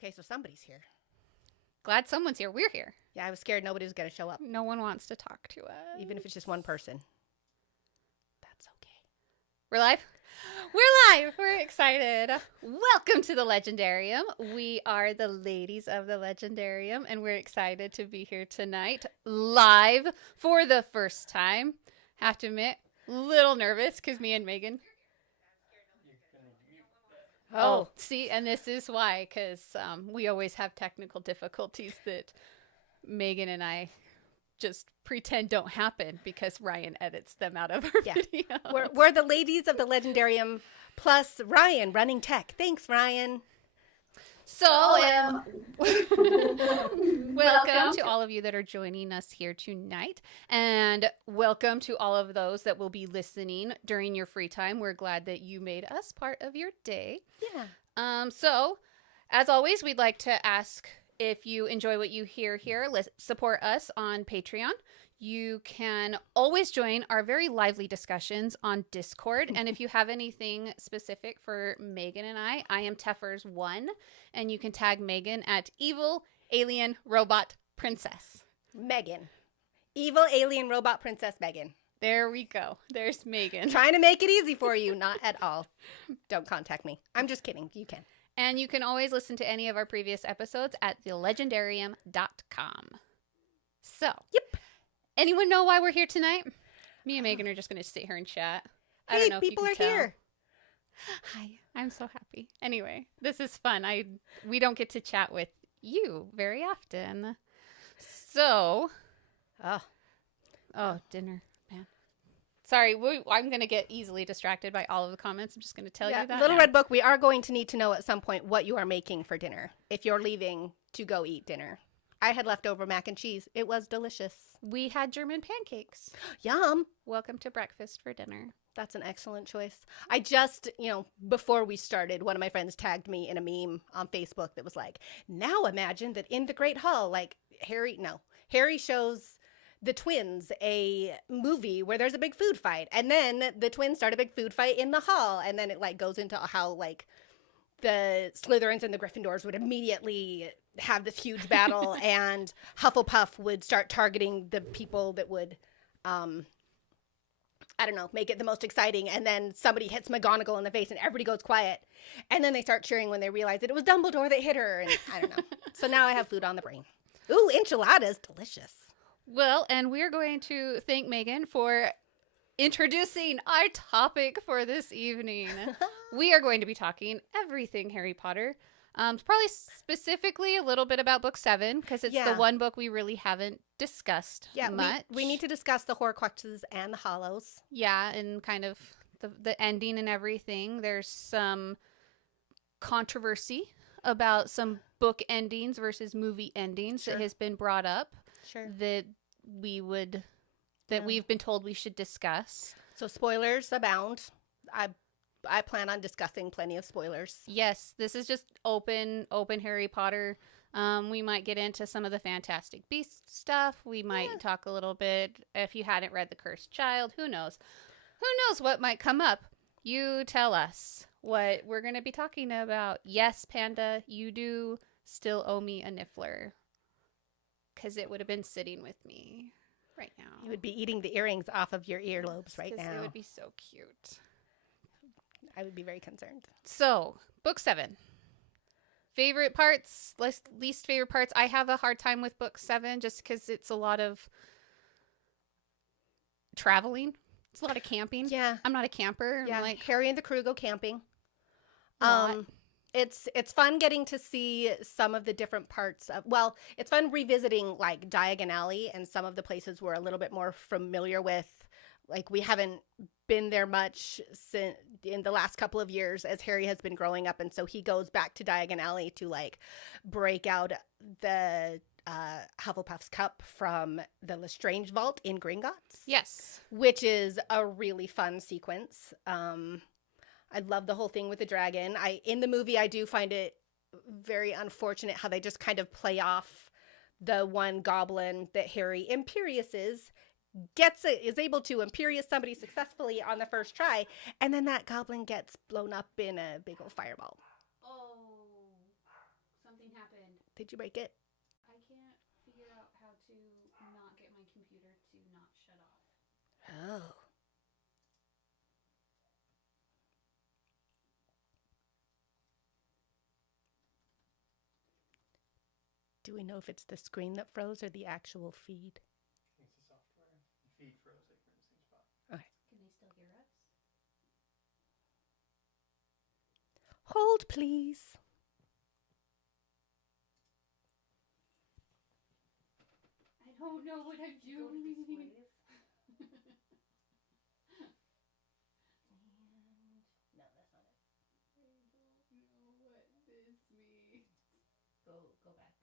Okay, so somebody's here. Glad someone's here. We're here. Yeah, I was scared nobody was going to show up. No one wants to talk to us. Even if it's just one person. That's okay. We're live? We're live! We're excited. Welcome to the Legendarium. We are the ladies of the Legendarium, and we're excited to be here tonight, live for the first time. Have to admit, a little nervous because me and Megan... Oh, see, and this is why, because we always have technical difficulties that Megan and I just pretend don't happen because Ryan edits them out of our videos. We're the ladies of the Legendarium plus Ryan running tech. Thanks, Ryan. So, welcome to all of you that are joining us here tonight, and welcome to all of those that will be listening during your free time. We're glad that you made us part of your day. Yeah. So, as always, we'd like to ask if you enjoy what you hear here, support us on Patreon. You can always join our very lively discussions on Discord. And if you have anything specific for Megan and I am Teffers1, and you can tag Megan at Evil Alien Robot Princess. Megan. Evil Alien Robot Princess Megan. There we go. There's Megan. Trying to make it easy for you. Not at all. Don't contact me. I'm just kidding. You can. And you can always listen to any of our previous episodes at thelegendarium.com. So. Yep. Anyone know why we're here tonight? Me and Megan are just going to sit here and chat. I don't know if people you can are tell. here. Hi, I'm so happy. Anyway, this is fun. We don't get to chat with you very often. So, dinner, man. Sorry, I'm going to get easily distracted by all of the comments. I'm just going to tell you that. Little Red Book, we are going to need to know at some point what you are making for dinner if you're leaving to go eat dinner. I had leftover mac and cheese. It was delicious. We had German pancakes. Yum. Welcome to breakfast for dinner. That's an excellent choice. I just, before we started, one of my friends tagged me in a meme on Facebook that was like, now imagine that in the Great Hall, like Harry shows the twins a movie where there's a big food fight. And then the twins start a big food fight in the hall. And then it goes into how the Slytherins and the Gryffindors would immediately have this huge battle, and Hufflepuff would start targeting the people that would, make it the most exciting. And then somebody hits McGonagall in the face, and everybody goes quiet. And then they start cheering when they realize that it was Dumbledore that hit her. And I don't know. So now I have food on the brain. Ooh, enchiladas, delicious. Well, and we're going to thank Megan for introducing our topic for this evening. We are going to be talking everything Harry Potter. Probably specifically a little bit about book 7, because it's the one book we really haven't discussed much. We need to discuss the Horcruxes and the Hollows. Yeah, and kind of the ending and everything. There's some controversy about some book endings versus movie endings that has been brought up. Sure. That we've been told we should discuss. So spoilers abound. I plan on discussing plenty of spoilers. Yes, this is just open Harry Potter. We might get into some of the Fantastic Beasts stuff. We might talk a little bit, if you hadn't read The Cursed Child, who knows? Who knows what might come up? You tell us what we're going to be talking about. Yes, Panda, you do still owe me a niffler, because it would have been sitting with me right now. You would be eating the earrings off of your earlobes right now. It would be so cute. I would be very concerned. So, book 7. Favorite parts, least favorite parts. I have a hard time with book 7 just because it's a lot of traveling. It's a lot of camping. Yeah. I'm not a camper. Yeah, I'm Harry and the crew go camping. Not. It's fun getting to see some of the different parts of, it's fun revisiting Diagon Alley and some of the places we're a little bit more familiar with. We haven't been there much in the last couple of years as Harry has been growing up, and so he goes back to Diagon Alley to break out the Hufflepuff's cup from the Lestrange vault in Gringotts. Yes, which is a really fun sequence. I love the whole thing with the dragon. In the movie, I do find it very unfortunate how they just kind of play off the one goblin that Harry imperious's is able to Imperious somebody successfully on the first try, and then that goblin gets blown up in a big old fireball. Oh, something Did you break it? I can't figure out how to not get my computer to not shut off. Oh. Do we know if it's the screen that froze or the actual feed? I think it's the software. The feed froze like we're in the same spot. Okay. Can they still hear us? Hold, please. I don't know what I'm doing. No, that's not it. I don't know what this means. Go back.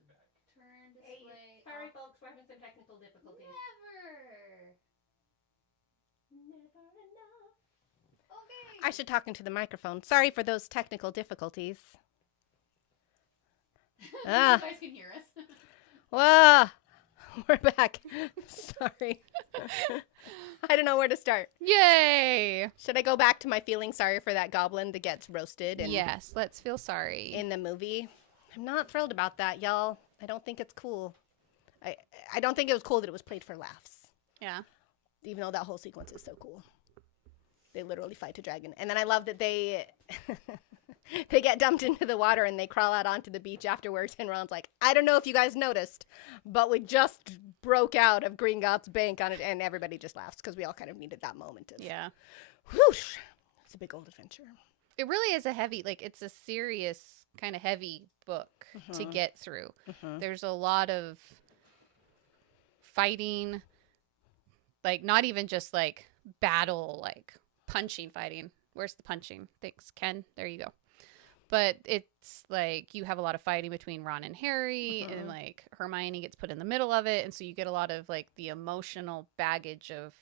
You're back. Turn display. Sorry, off. folks, we're having some technical difficulties. Never. Never enough. Okay. I should talk into the microphone. Sorry for those technical difficulties. You guys can hear us. Whoa, we're back. Sorry. I don't know where to start. Yay! Should I go back to my feeling sorry for that goblin that gets roasted Yes, let's feel sorry. in the movie? I'm not thrilled about that, y'all. I don't think it's cool. I don't think it was cool that it was played for laughs, Yeah. even though that whole sequence is so cool. They literally fight a dragon. And then I love that they they get dumped into the water and they crawl out onto the beach afterwards. And Ron's like, I don't know if you guys noticed, but we just broke out of Gringotts Bank on it. And everybody just laughs because we all kind of needed that moment. Yeah. Whoosh. It's a big old adventure. It really is a heavy, like, it's a serious, kind of heavy book to get through. There's a lot of fighting, like, not even just, like, battle, like, punching fighting. Where's the punching? Thanks, Ken. There you go. But it's, like, you have a lot of fighting between Ron and Harry, and, like, Hermione gets put in the middle of it, and so you get a lot of, like, the emotional baggage of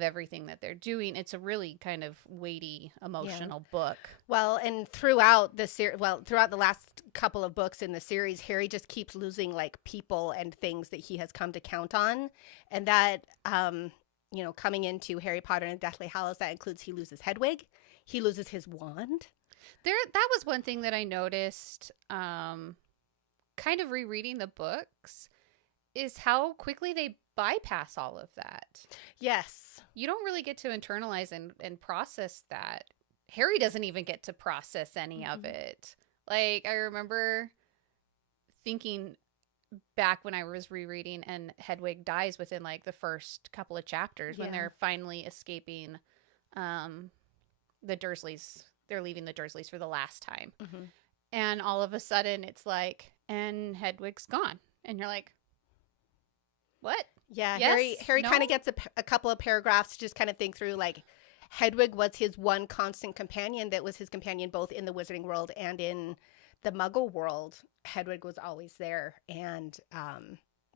everything that they're doing. It's a really kind of weighty, emotional book. Well, and throughout the throughout the last couple of books in the series, Harry just keeps losing like people and things that he has come to count on, and that coming into Harry Potter and Deathly Hallows, that includes he loses Hedwig, he loses his wand. That was one thing that I noticed, kind of rereading the books, is how quickly they bypass all of that. Yes. You don't really get to internalize and process that. Harry doesn't even get to process any of it. Like, I remember thinking back when I was rereading and Hedwig dies within, like, the first couple of chapters when they're finally escaping the Dursleys. They're leaving the Dursleys for the last time. And all of a sudden, it's like, and Hedwig's gone. And you're like, what? Yeah, Yes? Harry No? kind of gets a couple of paragraphs to just kind of think through, like, Hedwig was his one constant companion that was his companion both in the Wizarding world and in the Muggle world. Hedwig was always there. And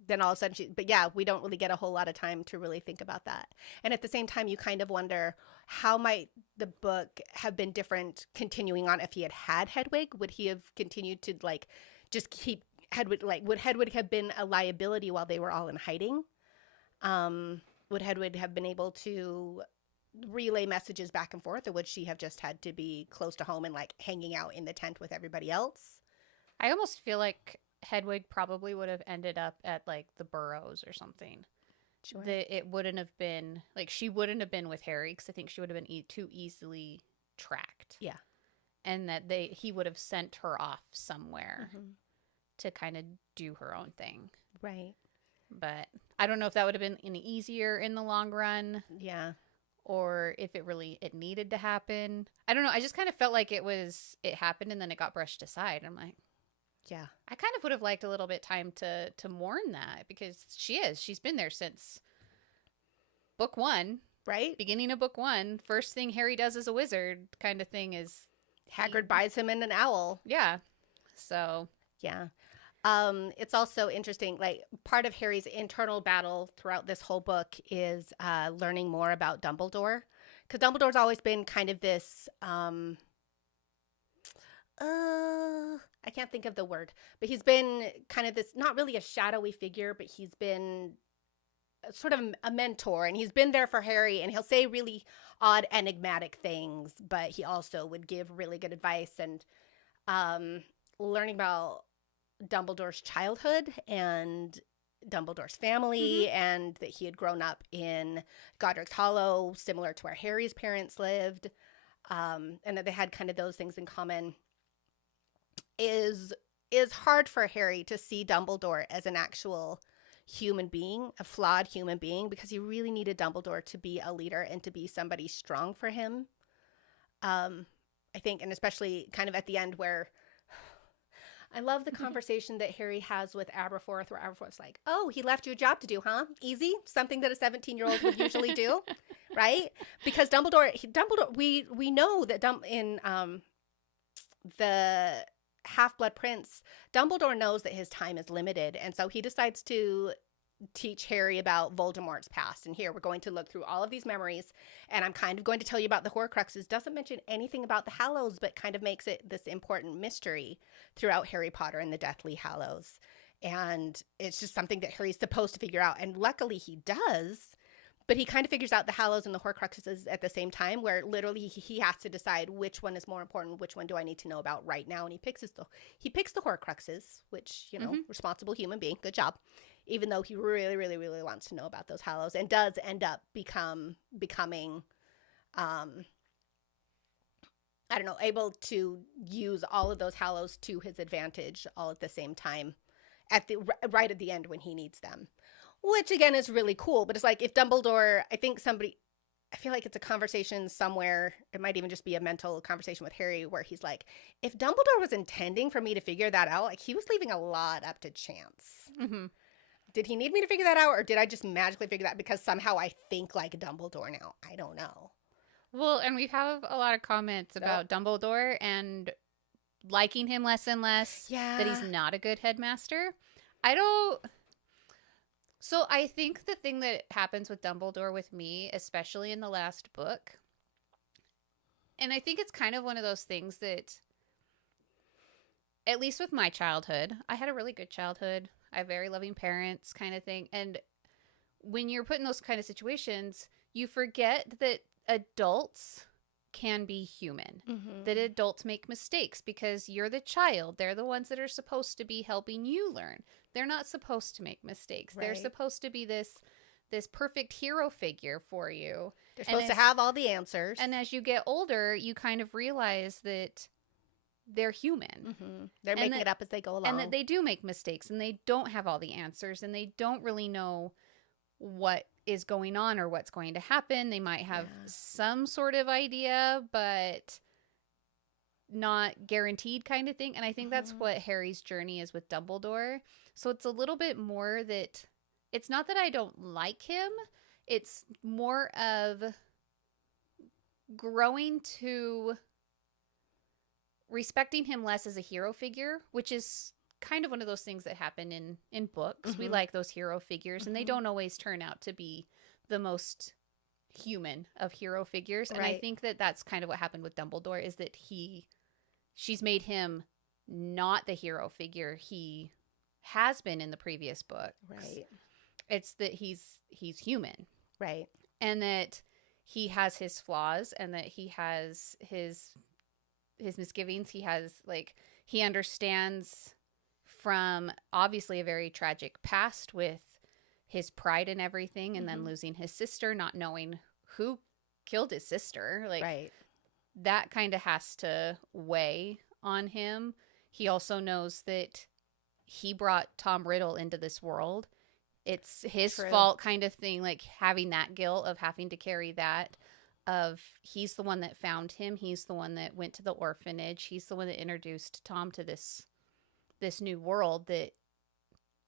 then all of a sudden, but yeah, we don't really get a whole lot of time to really think about that. And at the same time, you kind of wonder, how might the book have been different continuing on if he had had Hedwig? Would he have continued to, like, just keep Hedwig, like, would Hedwig have been a liability while they were all in hiding? Would Hedwig have been able to relay messages back and forth, or would she have just had to be close to home and, like, hanging out in the tent with everybody else? I almost feel like Hedwig probably would have ended up at, like, the Burrows or something. Sure. It wouldn't have been, like, she wouldn't have been with Harry because I think she would have been too easily tracked. Yeah. And that he would have sent her off somewhere to kind of do her own thing. Right. But I don't know if that would have been any easier in the long run. Yeah. Or if it needed to happen. I don't know. I just kind of felt like it happened and then it got brushed aside. I'm like, Yeah. I kind of would have liked a little bit time to mourn that, because she's been there since book 1, Right? beginning of book 1. First thing Harry does as a wizard kind of thing is Hagrid buys him an owl. yeah. So Yeah. It's also interesting, like, part of Harry's internal battle throughout this whole book is learning more about Dumbledore. Because Dumbledore's always been kind of this, I can't think of the word, but he's been kind of this, not really a shadowy figure, but he's been sort of a mentor, and he's been there for Harry, and he'll say really odd, enigmatic things, but he also would give really good advice. And learning about Dumbledore's childhood and Dumbledore's family, and that he had grown up in Godric's Hollow, similar to where Harry's parents lived, and that they had kind of those things in common, is hard for Harry to see Dumbledore as an actual human being, a flawed human being, because he really needed Dumbledore to be a leader and to be somebody strong for him. I think, and especially kind of at the end where I love the conversation that Harry has with Aberforth, where Aberforth's like, oh, he left you a job to do, huh? Easy? Something that a 17-year-old would usually do, right? Because Dumbledore, we know that in the Half-Blood Prince, Dumbledore knows that his time is limited, and so he decides to teach Harry about Voldemort's past. And here we're going to look through all of these memories, and I'm kind of going to tell you about the Horcruxes. Doesn't mention anything about the Hallows, but kind of makes it this important mystery throughout Harry Potter and the Deathly Hallows. And it's just something that Harry's supposed to figure out, and luckily he does. But he kind of figures out the Hallows and the Horcruxes at the same time, where literally he has to decide which one is more important, which one do I need to know about right now. And he picks the Horcruxes, which, you know, responsible human being, good job. Even though he really, really, really wants to know about those Hallows, and does end up becoming, I don't know, able to use all of those Hallows to his advantage all at the same time, right at the end when he needs them. Which, again, is really cool. But it's like, if Dumbledore, I feel like it's a conversation somewhere, it might even just be a mental conversation with Harry, where he's like, if Dumbledore was intending for me to figure that out, like, he was leaving a lot up to chance. Mm-hmm. Did he need me to figure that out, or did I just magically figure that because somehow I think like Dumbledore now? I don't know. Well, and we have a lot of comments about Dumbledore and liking him less and less, that he's not a good headmaster. So I think the thing that happens with Dumbledore with me, especially in the last book, and I think it's kind of one of those things that, at least with my childhood, I had a really good childhood. I have very loving parents, kind of thing. And when you're put in those kind of situations, you forget that adults can be human, that adults make mistakes because you're the child. They're the ones that are supposed to be helping you learn. They're not supposed to make mistakes. Right. They're supposed to be this perfect hero figure for you. They're supposed to have all the answers. And as you get older, you kind of realize that they're human. They're making it up as they go along. And that they do make mistakes, and they don't have all the answers, and they don't really know what is going on or what's going to happen. They might have some sort of idea, but not guaranteed, kind of thing. And I think that's what Harry's journey is with Dumbledore. So it's a little bit more that it's not that I don't like him. It's more of growing to respecting him less as a hero figure, which is kind of one of those things that happen in books. We like those hero figures, and they don't always turn out to be the most human of hero figures. And I think that that's kind of what happened with Dumbledore, is that she's made him not the hero figure he has been in the previous books. Right. It's that he's human. Right. And that he has his flaws, and that he has his misgivings. He understands from obviously a very tragic past with his pride and everything, and then losing his sister, not knowing who killed his sister. That kind of has to weigh on him. He also knows that he brought Tom Riddle into this world. It's his fault, kind of thing, like having that guilt of having to carry that, of he's the one that found him. He's the one that went to the orphanage. He's the one that introduced Tom to this new world that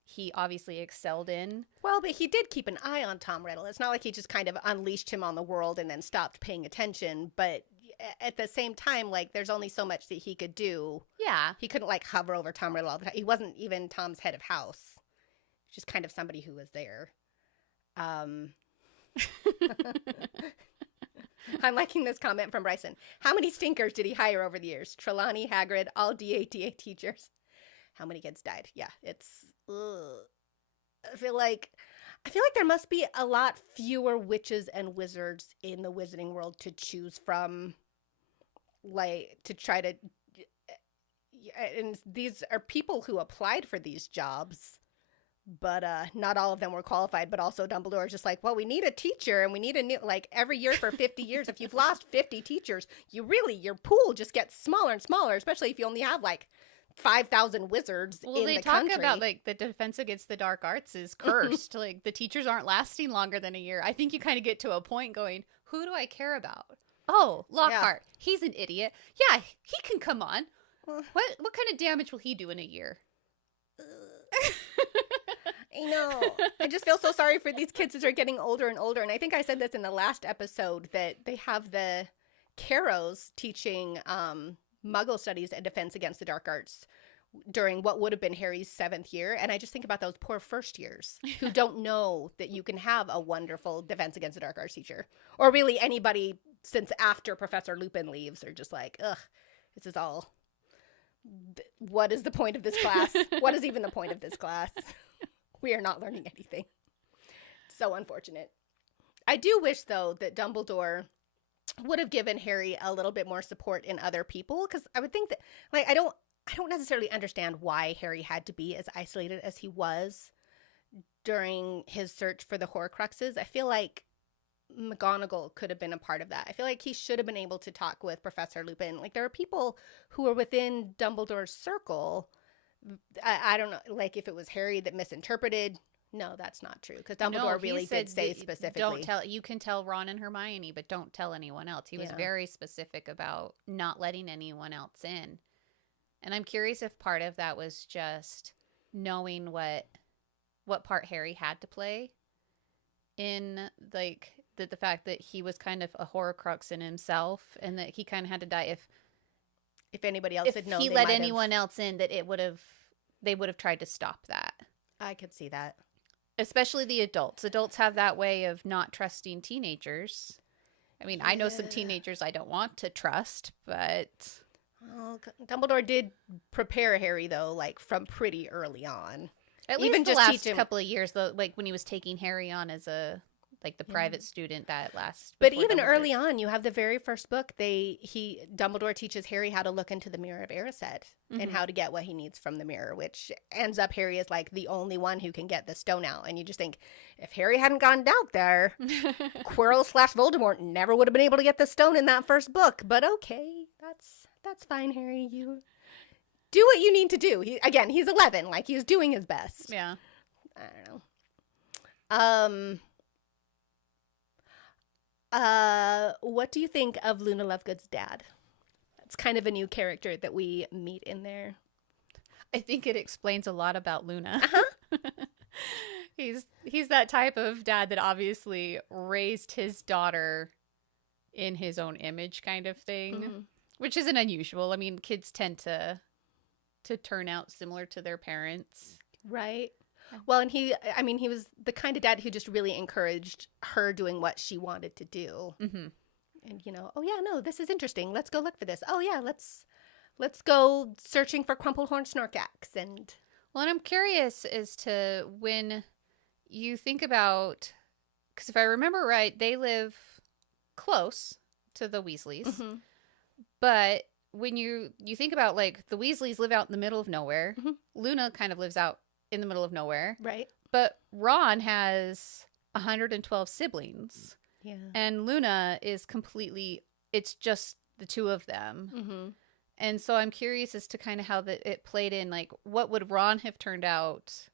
he obviously excelled in. Well, but he did keep an eye on Tom Riddle. It's not like he just kind of unleashed him on the world and then stopped paying attention. But at the same time, like, there's only so much that he could do. Yeah. He couldn't, like, hover over Tom Riddle all the time. He wasn't even Tom's head of house. Just kind of somebody who was there. I'm liking this comment from Bryson. How many stinkers did he hire over the years? Trelawney, Hagrid, all DATA teachers. How many kids died? Yeah, it's... Ugh. I feel like I feel like there must be a lot fewer witches and wizards in the wizarding world to choose from, like, to try to, and these are people who applied for these jobs, but not all of them were qualified. But also Dumbledore is just like, well, we need a teacher, and we need a new, like, every year for 50 years. If you've lost 50 teachers, your pool just gets smaller and smaller, especially if you only have like 5,000 wizards in the country. Well, they talk about, like, the Defense Against the Dark Arts is cursed. Like, the teachers aren't lasting longer than a year. I think you kind of get to a point going, who do I care about? Oh, Lockhart. Yeah. He's an idiot. Yeah, he can come on. What kind of damage will he do in a year? I know. I just feel so sorry for these kids as they're getting older and older. And I think I said this in the last episode, that they have the Carrows teaching Muggle studies and Defense Against the Dark Arts during what would have been Harry's 7th year. And I just think about those poor first years who don't know that you can have a wonderful Defense Against the Dark Arts teacher. Or really anybody since after Professor Lupin leaves are just like, ugh, this is all... What is the point of this class? What is even the point of this class? We are not learning anything. So unfortunate. I do wish, though, that Dumbledore would have given Harry a little bit more support in other people, because I would think that, like, I don't necessarily understand why Harry had to be as isolated as he was during his search for the Horcruxes. I feel like McGonagall could have been a part of that. I feel like he should have been able to talk with Professor Lupin. Like, there are people who are within Dumbledore's circle. I don't know, like, if it was Harry that misinterpreted. No, that's not true, because Dumbledore really did say specifically. Don't tell. You can tell Ron and Hermione, but don't tell anyone else. He was very specific about not letting anyone else in. And I'm curious if part of that was just knowing what part Harry had to play in, like, the fact that he was kind of a Horcrux in himself, and that he kind of had to die if anybody else had known. If he let anyone else in, that they would have tried to stop that. I could see that. Especially the adults. Adults have that way of not trusting teenagers. I mean, I know some teenagers I don't want to trust, but... Well, Dumbledore did prepare Harry, though, like, from pretty early on. At least the last couple of years, though, like, when he was taking Harry on as the private student that last. But even early on, you have the very first book. Dumbledore teaches Harry how to look into the Mirror of Erised and how to get what he needs from the mirror, which ends up Harry is like the only one who can get the stone out. And you just think, if Harry hadn't gone out there, Quirrell/Voldemort never would have been able to get the stone in that first book. But okay, that's fine, Harry. You do what you need to do. He's 11. Like, he's doing his best. Yeah. I don't know. What do you think of Luna Lovegood's dad? It's kind of a new character that we meet in there. I think it explains a lot about Luna. Uh-huh. He's that type of dad that obviously raised his daughter in his own image, kind of thing, which isn't unusual. I mean, kids tend to turn out similar to their parents. Right. Well, and he was the kind of dad who just really encouraged her doing what she wanted to do. Mm-hmm. And, oh, yeah, no, this is interesting. Let's go look for this. Oh, yeah, let's go searching for Crumplehorn Snorkax. And I'm curious as to when you think about, because if I remember right, they live close to the Weasleys. Mm-hmm. But when you think about, like, the Weasleys live out in the middle of nowhere. Mm-hmm. Luna kind of lives out in the middle of nowhere. Right. But Ron has 112 siblings. Yeah. And Luna is it's just the two of them. Mm-hmm. And so I'm curious as to kind of how it played in, like, what would Ron have turned out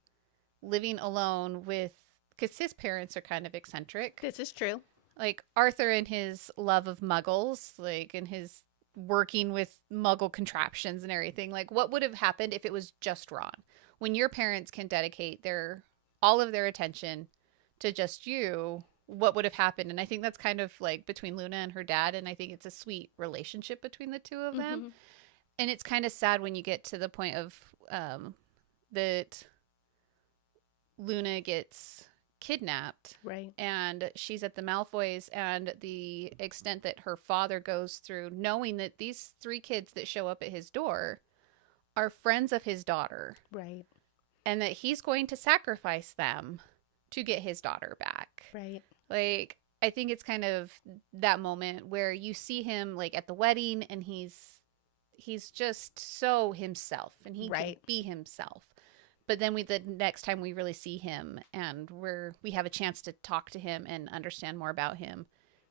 living alone because his parents are kind of eccentric. This is true. Like, Arthur and his love of muggles, like, and his working with muggle contraptions and everything. Like, what would have happened if it was just Ron? When your parents can dedicate all of their attention to just you, what would have happened? And I think that's kind of like between Luna and her dad, and I think it's a sweet relationship between the two of them. Mm-hmm. And it's kind of sad when you get to the point of that Luna gets kidnapped, right? And she's at the Malfoys, and the extent that her father goes through, knowing that these 3 kids that show up at his door are friends of his daughter, right? And that he's going to sacrifice them to get his daughter back. Right. Like, I think it's kind of that moment where you see him like at the wedding and he's just so himself and he can be himself. But then the next time we really see him and we have a chance to talk to him and understand more about him,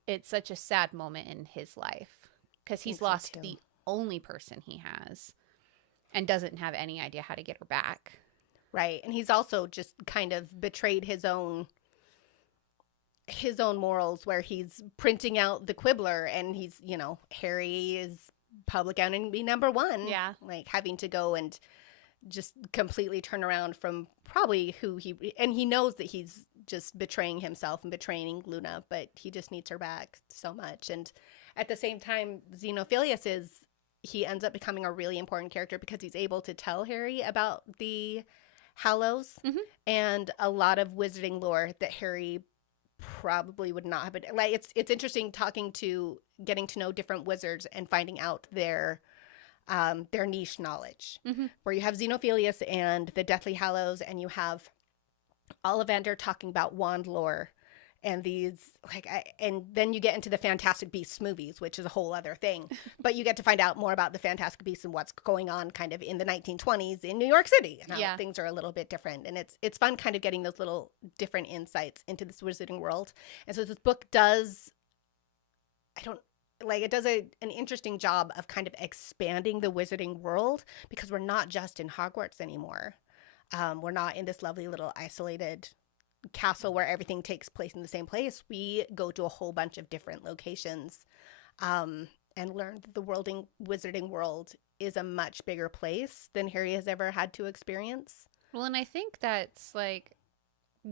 it's such a sad moment in his life because he's lost the only person he has and doesn't have any idea how to get her back. Right. And he's also just kind of betrayed his own morals where he's printing out the Quibbler and he's, you know, Harry is public enemy number one. Yeah. Like having to go and just completely turn around from probably and he knows that he's just betraying himself and betraying Luna, but he just needs her back so much. And at the same time, Xenophilius he ends up becoming a really important character because he's able to tell Harry about the Hallows and a lot of wizarding lore that Harry probably would not have been. Like it's interesting getting to know different wizards and finding out their niche knowledge. Where you have Xenophilius and the Deathly Hallows, and you have Ollivander talking about wand lore and these and then you get into the Fantastic Beasts movies, which is a whole other thing. But you get to find out more about the Fantastic Beasts and what's going on kind of in the 1920s in New York City and how things are a little bit different. And it's fun kind of getting those little different insights into this wizarding world. And so this book does an interesting job of kind of expanding the wizarding world because we're not just in Hogwarts anymore. We're not in this lovely little isolated castle where everything takes place in the same place. We go to a whole bunch of different locations and learn that the wizarding world is a much bigger place than Harry has ever had to experience. Well, and I think that's like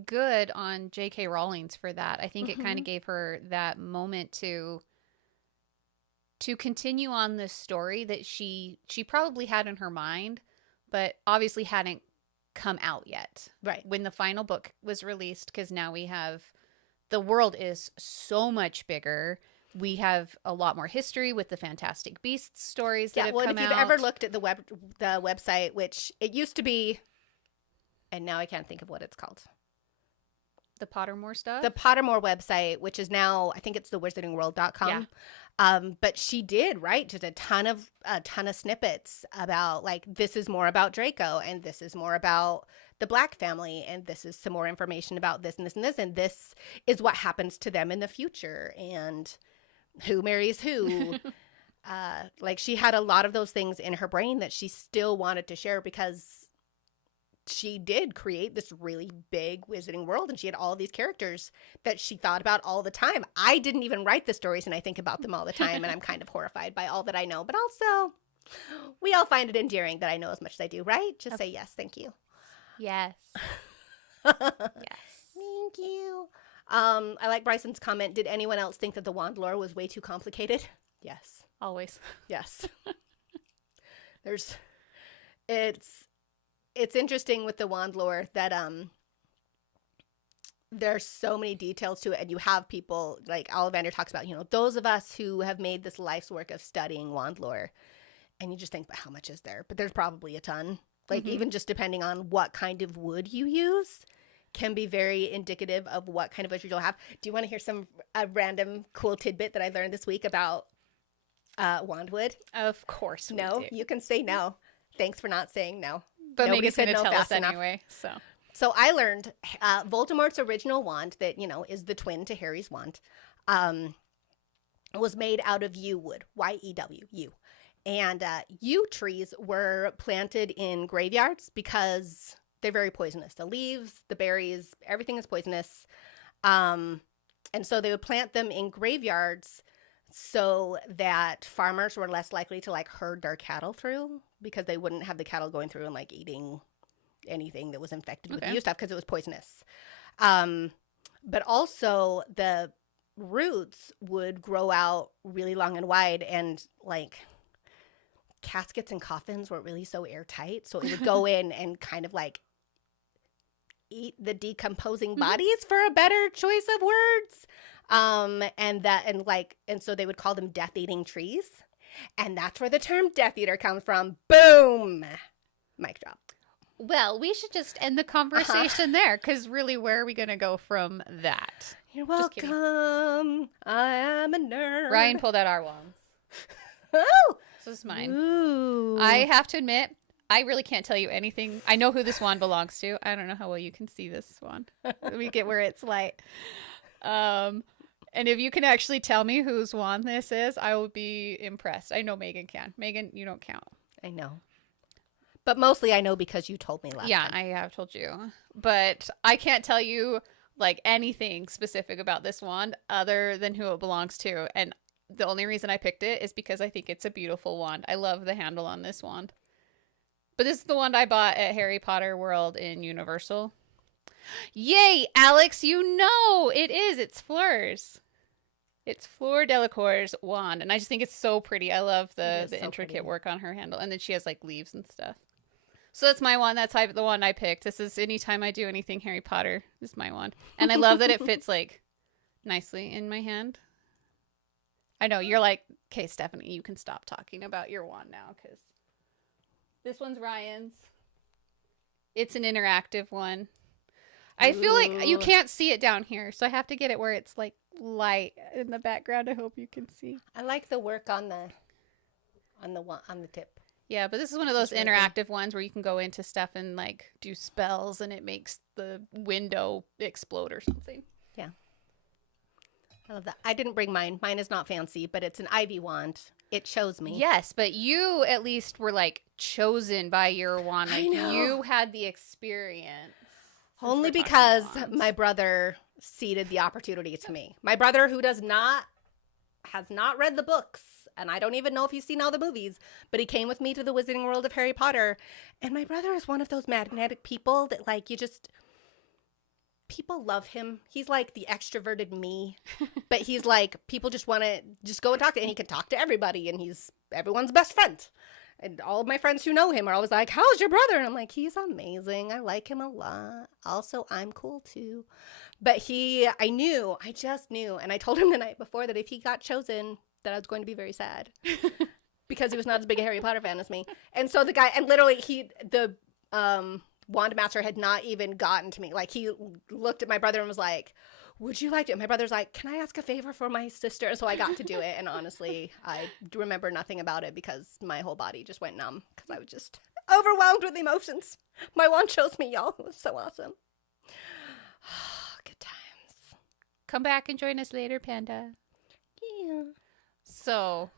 good on J.K. Rowling's for that. I think it kind of gave her that moment to continue on this story that she probably had in her mind, but obviously hadn't come out yet. Right. When the final book was released, because now the world is so much bigger. We have a lot more history with the Fantastic Beasts stories that have come out. If you've ever looked at the website, which it used to be, and now I can't think of what it's called. The Pottermore stuff? The Pottermore website, which is now, I think it's thewizardingworld.com. Yeah. But she did, right? Just a ton of snippets about like, this is more about Draco and this is more about the Black family and this is some more information about this and this and this. And this is what happens to them in the future and who marries who. Like she had a lot of those things in her brain that she still wanted to share because she did create this really big wizarding world and she had all these characters that she thought about all the time. I didn't even write the stories and I think about them all the time and I'm kind of horrified by all that I know, but also we all find it endearing that I know as much as I do, right? Just say yes, thank you. Yes. Yes. Thank you. I like Bryson's comment. Did anyone else think that the wand lore was way too complicated? Yes. Always. Yes. It's interesting with the wand lore that there's so many details to it, and you have people like Ollivander talks about, you know, those of us who have made this life's work of studying wand lore, and you just think, but how much is there? But there's probably a ton. Like even just depending on what kind of wood you use can be very indicative of what kind of wizard you'll have. Do you want to hear a random cool tidbit that I learned this week about wandwood? Of course. No, you can say no. Thanks for not saying no. But Nobody Megan's going to said no tell us fast enough. anyway. So I learned Voldemort's original wand that, you know, is the twin to Harry's wand, was made out of yew wood, Y-E-W, yew. And yew trees were planted in graveyards because they're very poisonous. The leaves, the berries, everything is poisonous. And so they would plant them in graveyards so that farmers were less likely to like herd their cattle through because they wouldn't have the cattle going through and like eating anything that was infected with the yew stuff because it was poisonous. But also the roots would grow out really long and wide, and like caskets and coffins weren't really so airtight, so it would go in and kind of like eat the decomposing bodies, for a better choice of words. And so they would call them death-eating trees. And that's where the term Death Eater comes from. Boom! Mic drop. Well, we should just end the conversation there, because really, where are we going to go from that? You're Just kidding. welcome. I am a nerd. Ryan pulled out our wands. Oh! This is mine. Ooh. I have to admit, I really can't tell you anything. I know who this wand belongs to. I don't know how well you can see this wand. Let me get where it's light. And if you can actually tell me whose wand this is, I will be impressed. I know Megan can. Megan, you don't count. I know. But mostly I know because you told me last Yeah, time. I have told you. But I can't tell you like anything specific about this wand other than who it belongs to. And the only reason I picked it is because I think it's a beautiful wand. I love the handle on this wand. But this is the wand I bought at Harry Potter World in Universal. Yay, Alex, you know it is. It's Fleur's. It's Fleur Delacour's wand. And I just think it's so pretty. I love the so intricate pretty. work on her handle. And then she has like leaves and stuff. So that's my wand. That's the one I picked. This is anytime I do anything Harry Potter, this is my wand. And I love that it fits like nicely in my hand. I know you're like, okay, Stephanie, you can stop talking about your wand now because this one's Ryan's. It's an interactive one. I feel like you can't see it down here, so I have to get it where it's like light in the background. I hope you can see. I like the work on the tip. Yeah, but this is one of those It's really interactive ones where you can go into stuff and like do spells and it makes the window explode or something. I love that. I didn't bring mine. Mine is not fancy, but it's an ivy wand. It shows me. Yes, but you at least were like chosen by your wand. I Like know. you had the experience. Since Only we're talking because wands. my brother ceded the opportunity to me. My brother, who has not read the books, and I don't even know if he's seen all the movies, but he came with me to the Wizarding World of Harry Potter. And my brother is one of those magnetic people that like people love him. He's like the extroverted me, but he's like, people just want to just go and talk to him, and he can talk to everybody, and he's everyone's best friend. And all of my friends who know him are always like, how's your brother? And I'm like, he's amazing. I like him a lot. Also, I'm cool too. But I just knew. And I told him the night before that if he got chosen, that I was going to be very sad because he was not as big a Harry Potter fan as me. And so the guy, and literally the wand master had not even gotten to me. Like he looked at my brother and was like, would you like to? And my brother's like, can I ask a favor for my sister? And so I got to do it. And honestly, I remember nothing about it because my whole body just went numb because I was just overwhelmed with emotions. My wand chose me, y'all. It was so awesome. Good times. Come back and join us later, Panda. Yeah. So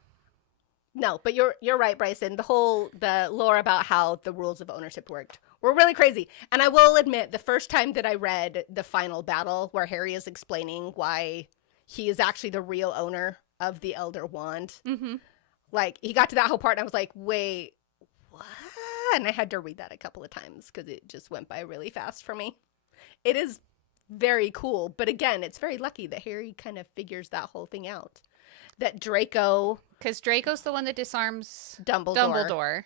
No, but you're right, Bryson. The lore about how the rules of ownership worked were really crazy. And I will admit, the first time that I read the final battle where Harry is explaining why he is actually the real owner of the Elder Wand, like he got to that whole part and I was like, wait, what? And I had to read that a couple of times because it just went by really fast for me. It is very cool. But again, it's very lucky that Harry kind of figures that whole thing out. That Draco... because Draco's the one that disarms Dumbledore.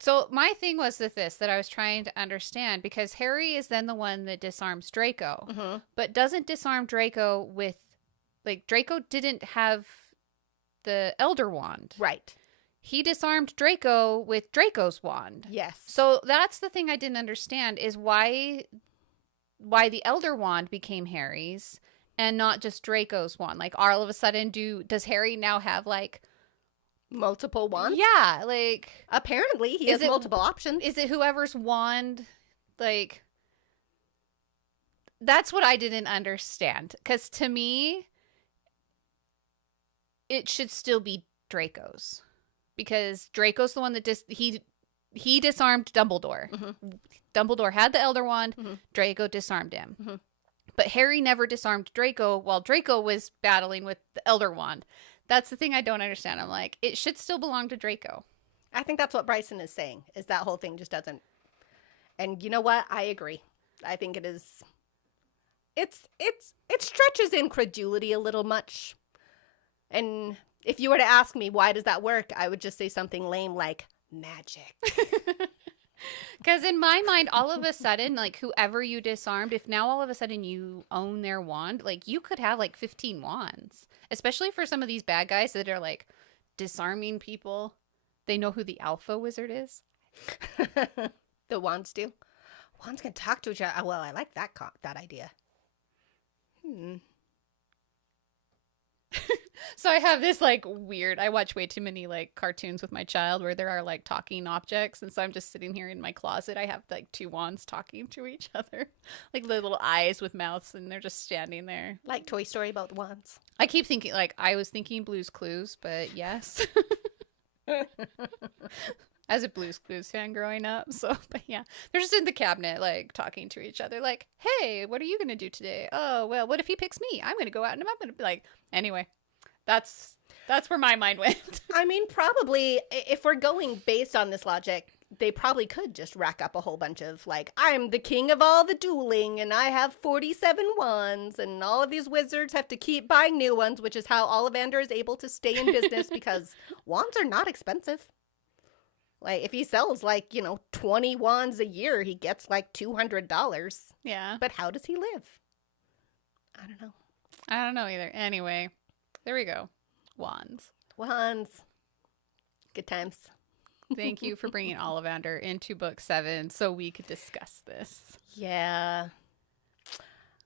So my thing was with this that I was trying to understand, because Harry is then the one that disarms Draco, but doesn't disarm Draco with, like, Draco didn't have the Elder Wand. Right. He disarmed Draco with Draco's wand. Yes. So that's the thing I didn't understand, is why the Elder Wand became Harry's and not just Draco's wand. Like, all of a sudden, does Harry now have, like, multiple wands? yeah, like, Apparently, he has multiple options. is it whoever's wand, like, that's what I didn't understand. Because to me, it should still be Draco's. Because Draco's the one that he disarmed Dumbledore. Dumbledore had the Elder Wand. Draco disarmed him. But Harry never disarmed Draco while Draco was battling with the Elder Wand. That's the thing I don't understand. I'm like, it should still belong to Draco. I think that's what Bryson is saying, is that whole thing just doesn't. And you know what? I agree. I think it is. It stretches incredulity a little much. And if you were to ask me, why does that work? I would just say something lame like magic. Because in my mind, all of a sudden, like, whoever you disarmed, if now all of a sudden you own their wand, like, you could have, like, 15 wands. Especially for some of these bad guys that are, like, disarming people. They know who the alpha wizard is. The wands do. Wands can talk to each other. Well, I like that idea. So I have this like weird, I watch way too many like cartoons with my child where there are like talking objects. And so I'm just sitting here in my closet. I have like 2 wands talking to each other, like little eyes with mouths, and they're just standing there. Like Toy Story about the wands. I keep thinking, like, I was thinking Blue's Clues, but yes. As a Blue's Clues fan growing up. So, but yeah, they're just in the cabinet, like, talking to each other, like, hey, what are you going to do today? Oh, well, what if he picks me? I'm going to go out and I'm going to be like, anyway, that's where my mind went. I mean, probably, if we're going based on this logic, they probably could just rack up a whole bunch of, like, I'm the king of all the dueling, and I have 47 wands, and all of these wizards have to keep buying new ones, which is how Ollivander is able to stay in business, because wands are not expensive. Like, if he sells, like, 20 wands a year, he gets, like, $200. Yeah. But how does he live? I don't know. I don't know either. Anyway, there we go. Wands. Wands. Good times. Thank you for bringing Ollivander into book 7 so we could discuss this. Yeah.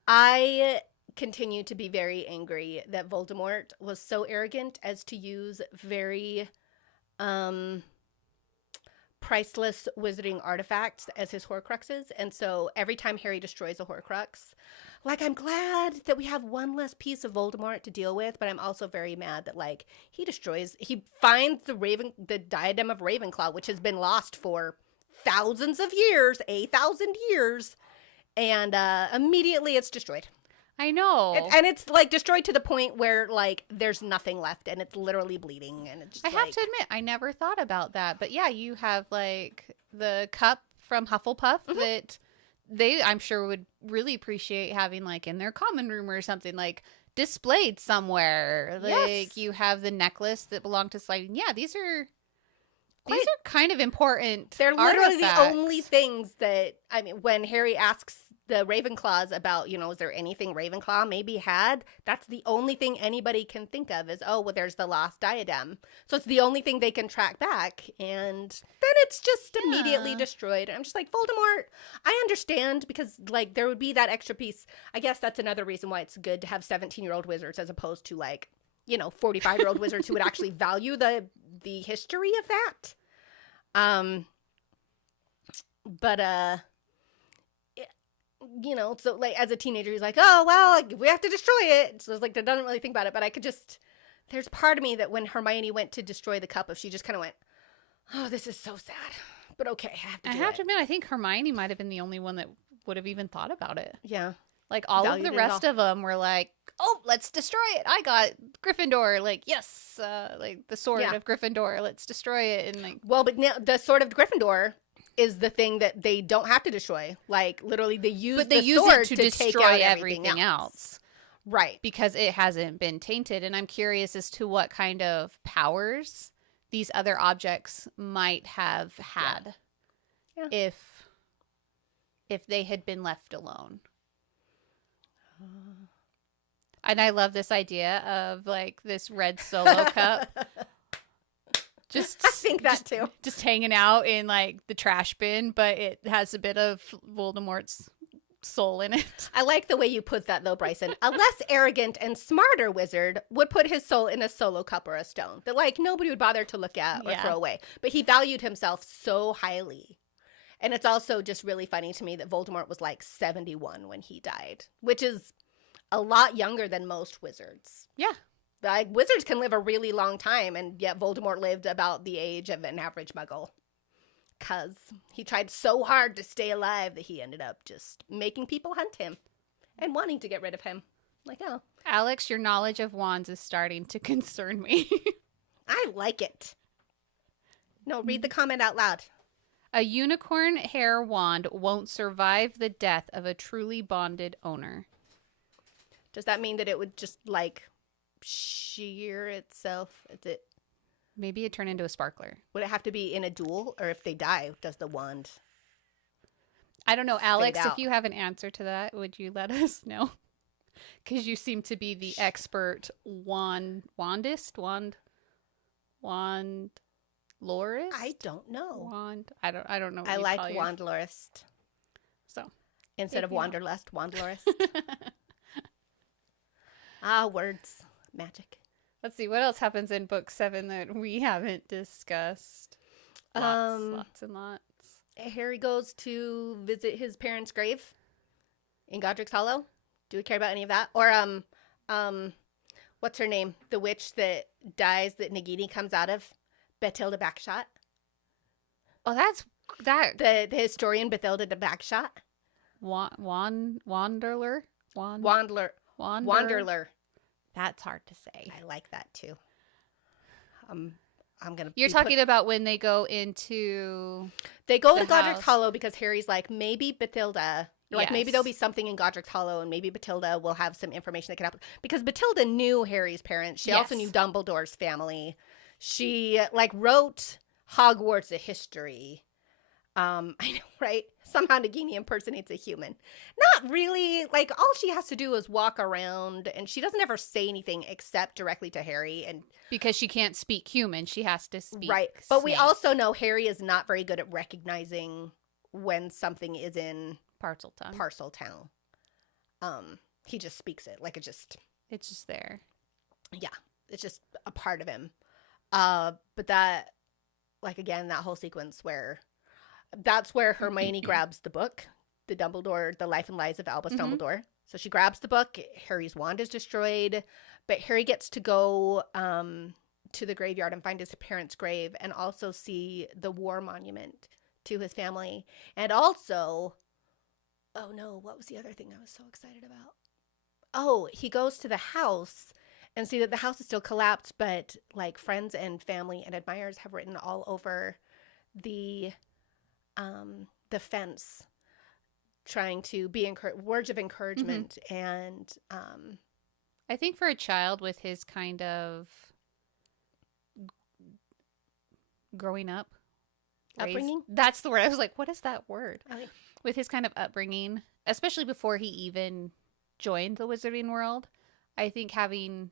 I continue to be very angry that Voldemort was so arrogant as to use very priceless wizarding artifacts as his Horcruxes. And so every time Harry destroys a Horcrux, like, I'm glad that we have one less piece of Voldemort to deal with, but I'm also very mad that, like, he finds the diadem of Ravenclaw, which has been lost for thousands of years, 1,000 years, and immediately it's destroyed. I know. And it's, like, destroyed to the point where, like, there's nothing left, and it's literally bleeding, and it's just, I have to admit, I never thought about that. But yeah, you have, like, the cup from Hufflepuff that they, I'm sure, would really appreciate having, like, in their common room or something, like, displayed somewhere. Like, you have the necklace that belonged to Sliding. Yeah, these are kind of important. They're literally artifacts. the only things that, I mean, when Harry asks the Ravenclaws about, is there anything Ravenclaw maybe had? That's the only thing anybody can think of is, oh, well, there's the lost diadem. So it's the only thing they can track back. And then it's just immediately destroyed. And I'm just like, Voldemort, I understand, because, like, there would be that extra piece. I guess that's another reason why it's good to have 17-year-old wizards as opposed to, like, 45-year-old wizards who would actually value the history of that. So, like, as a teenager, he's like, oh, well, like, we have to destroy it. So it's like, doesn't really think about it. But I could just, there's part of me that when Hermione went to destroy the cup, if she just kind of went, oh, this is so sad. But okay, I have to do it. I have to admit, I think Hermione might have been the only one that would have even thought about it. Yeah. Like, all of the rest of them were like, oh, let's destroy it. I got Gryffindor. Like, yes, like the sword of Gryffindor. Let's destroy it. And like, well, but now the sword of Gryffindor is the thing that they don't have to destroy. Like, literally, they use the sword it to destroy take out everything else. Right. Because it hasn't been tainted. And I'm curious as to what kind of powers these other objects might have had if they had been left alone. And I love this idea of, like, this red Solo cup. I think that too. Just hanging out in, like, the trash bin, but it has a bit of Voldemort's soul in it. I like the way you put that, though, Bryson. A less arrogant and smarter wizard would put his soul in a Solo cup or a stone that, like, nobody would bother to look at or throw away. But he valued himself so highly. And it's also just really funny to me that Voldemort was, like, 71 when he died, which is a lot younger than most wizards. Yeah. Like, wizards can live a really long time, and yet Voldemort lived about the age of an average muggle. Because he tried so hard to stay alive that he ended up just making people hunt him and wanting to get rid of him. Like, oh. Alex, your knowledge of wands is starting to concern me. I like it. No, read the comment out loud. A unicorn hair wand won't survive the death of a truly bonded owner. Does that mean that it would just, like, shear itself? Is it? Maybe it turned into a sparkler. Would it have to be in a duel, or if they die, does the wand? I don't know, Alex. If you have an answer to that, would you let us know? Because you seem to be the expert wandist. Lorist? I don't know. Wand. I don't know. What I you like call your- Wandlorist So instead of Maybe not. Wanderlust. Wandlorist. Words, magic. Let's see what else happens in book 7 that we haven't discussed. Lots and lots. Harry goes to visit his parents' grave in Godric's Hollow. Do we care about any of that? Or what's her name? The witch that dies that Nagini comes out of, Bathilda Backshot. Oh, that's that The historian Bathilda the Backshot. Wanderler. Wanderler. That's hard to say. I like that too. I'm gonna. You're talking about when they go into They go the to Godric's house. Hollow because Harry's like, maybe Bathilda. Like, maybe Yes. there'll be something in Godric's Hollow, and maybe Bathilda will have some information that can help. Because Bathilda knew Harry's parents. She also Yes. knew Dumbledore's family. She wrote Hogwarts a history. I know, right? Somehow Nagini impersonates a human. Not really. Like, all she has to do is walk around, and she doesn't ever say anything except directly to Harry. And because she can't speak human, she has to speak right. But we snake. also know Harry is not very good at recognizing when something is in Parseltongue. Parseltown. He just speaks it like It's just there. it's just a part of him. But that, like, again, that whole sequence that's where Hermione grabs the book, the Life and Lies of Albus Mhm. Dumbledore. So she grabs the book. Harry's wand is destroyed, but Harry gets to go to the graveyard and find his parents' grave, and also see the war monument to his family, and also, oh no, what was the other thing I was so excited about? Oh, he goes to the house and see that the house is still collapsed, but like friends and family and admirers have written all over the fence, trying to be words of encouragement. And I think for a child with his kind of growing up, Upbringing? that's the word. I was like, what is that word? Okay. With his kind of upbringing, especially before he even joined the wizarding world, I think having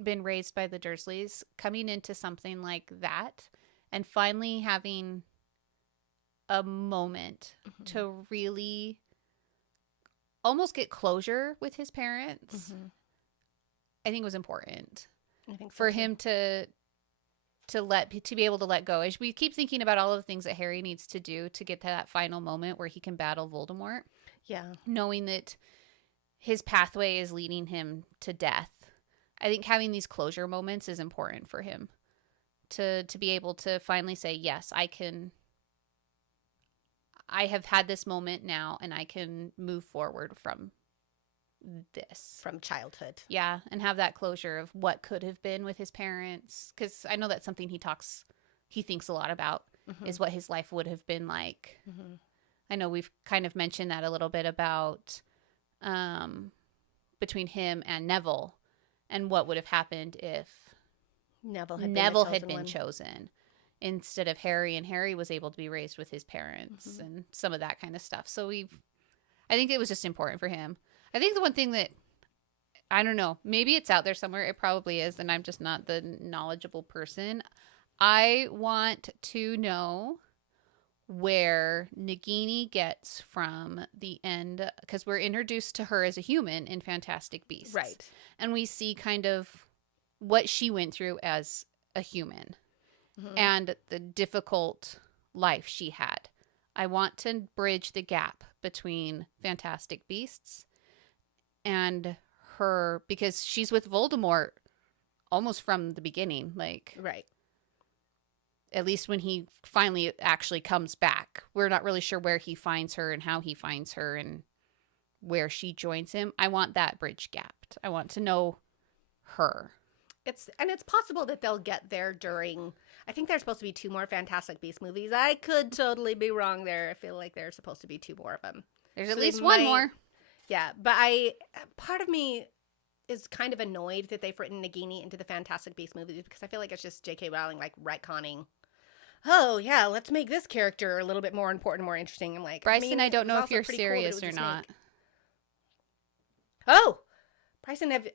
been raised by the Dursleys, coming into something like that, and finally having a moment to really almost get closure with his parents, I think was important I think so for too. him to be able to let go. As we keep thinking about all of the things that Harry needs to do to get to that final moment where he can battle Voldemort, Yeah. knowing that his pathway is leading him to death. I think having these closure moments is important for him to be able to finally say, yes, I have had this moment now, and I can move forward from this. From childhood. Yeah, and have that closure of what could have been with his parents. Because I know that's something he thinks a lot about, is what his life would have been like. I know we've kind of mentioned that a little bit about between him and Neville, and what would have happened if Neville had been chosen instead of Harry, and Harry was able to be raised with his parents and some of that kind of stuff. So I think it was just important for him. I think the one thing that, I don't know, maybe it's out there somewhere. It probably is, and I'm just not the knowledgeable person. I want to know where Nagini gets from the end, because we're introduced to her as a human in Fantastic Beasts. Right. And we see kind of what she went through as a human and the difficult life she had. I want to bridge the gap between Fantastic Beasts and her, because she's with Voldemort almost from the beginning, like Right. at least when he finally actually comes back. We're not really sure where he finds her and how he finds her and where she joins him. I want that bridge gapped. I want to know her. It's possible that they'll get there during. I think there's supposed to be 2 more Fantastic Beasts movies. I could totally be wrong there. I feel like there's supposed to be 2 more of them. There's So at they least one might- more. Yeah, but part of me is kind of annoyed that they've written Nagini into the Fantastic Beasts movies, because I feel like it's just J.K. Rowling like retconning. Oh yeah, let's make this character a little bit more important, more interesting. I'm like, Bryson, I don't it was know if also you're pretty cool that it serious was or a not. snake. Oh, Bryson,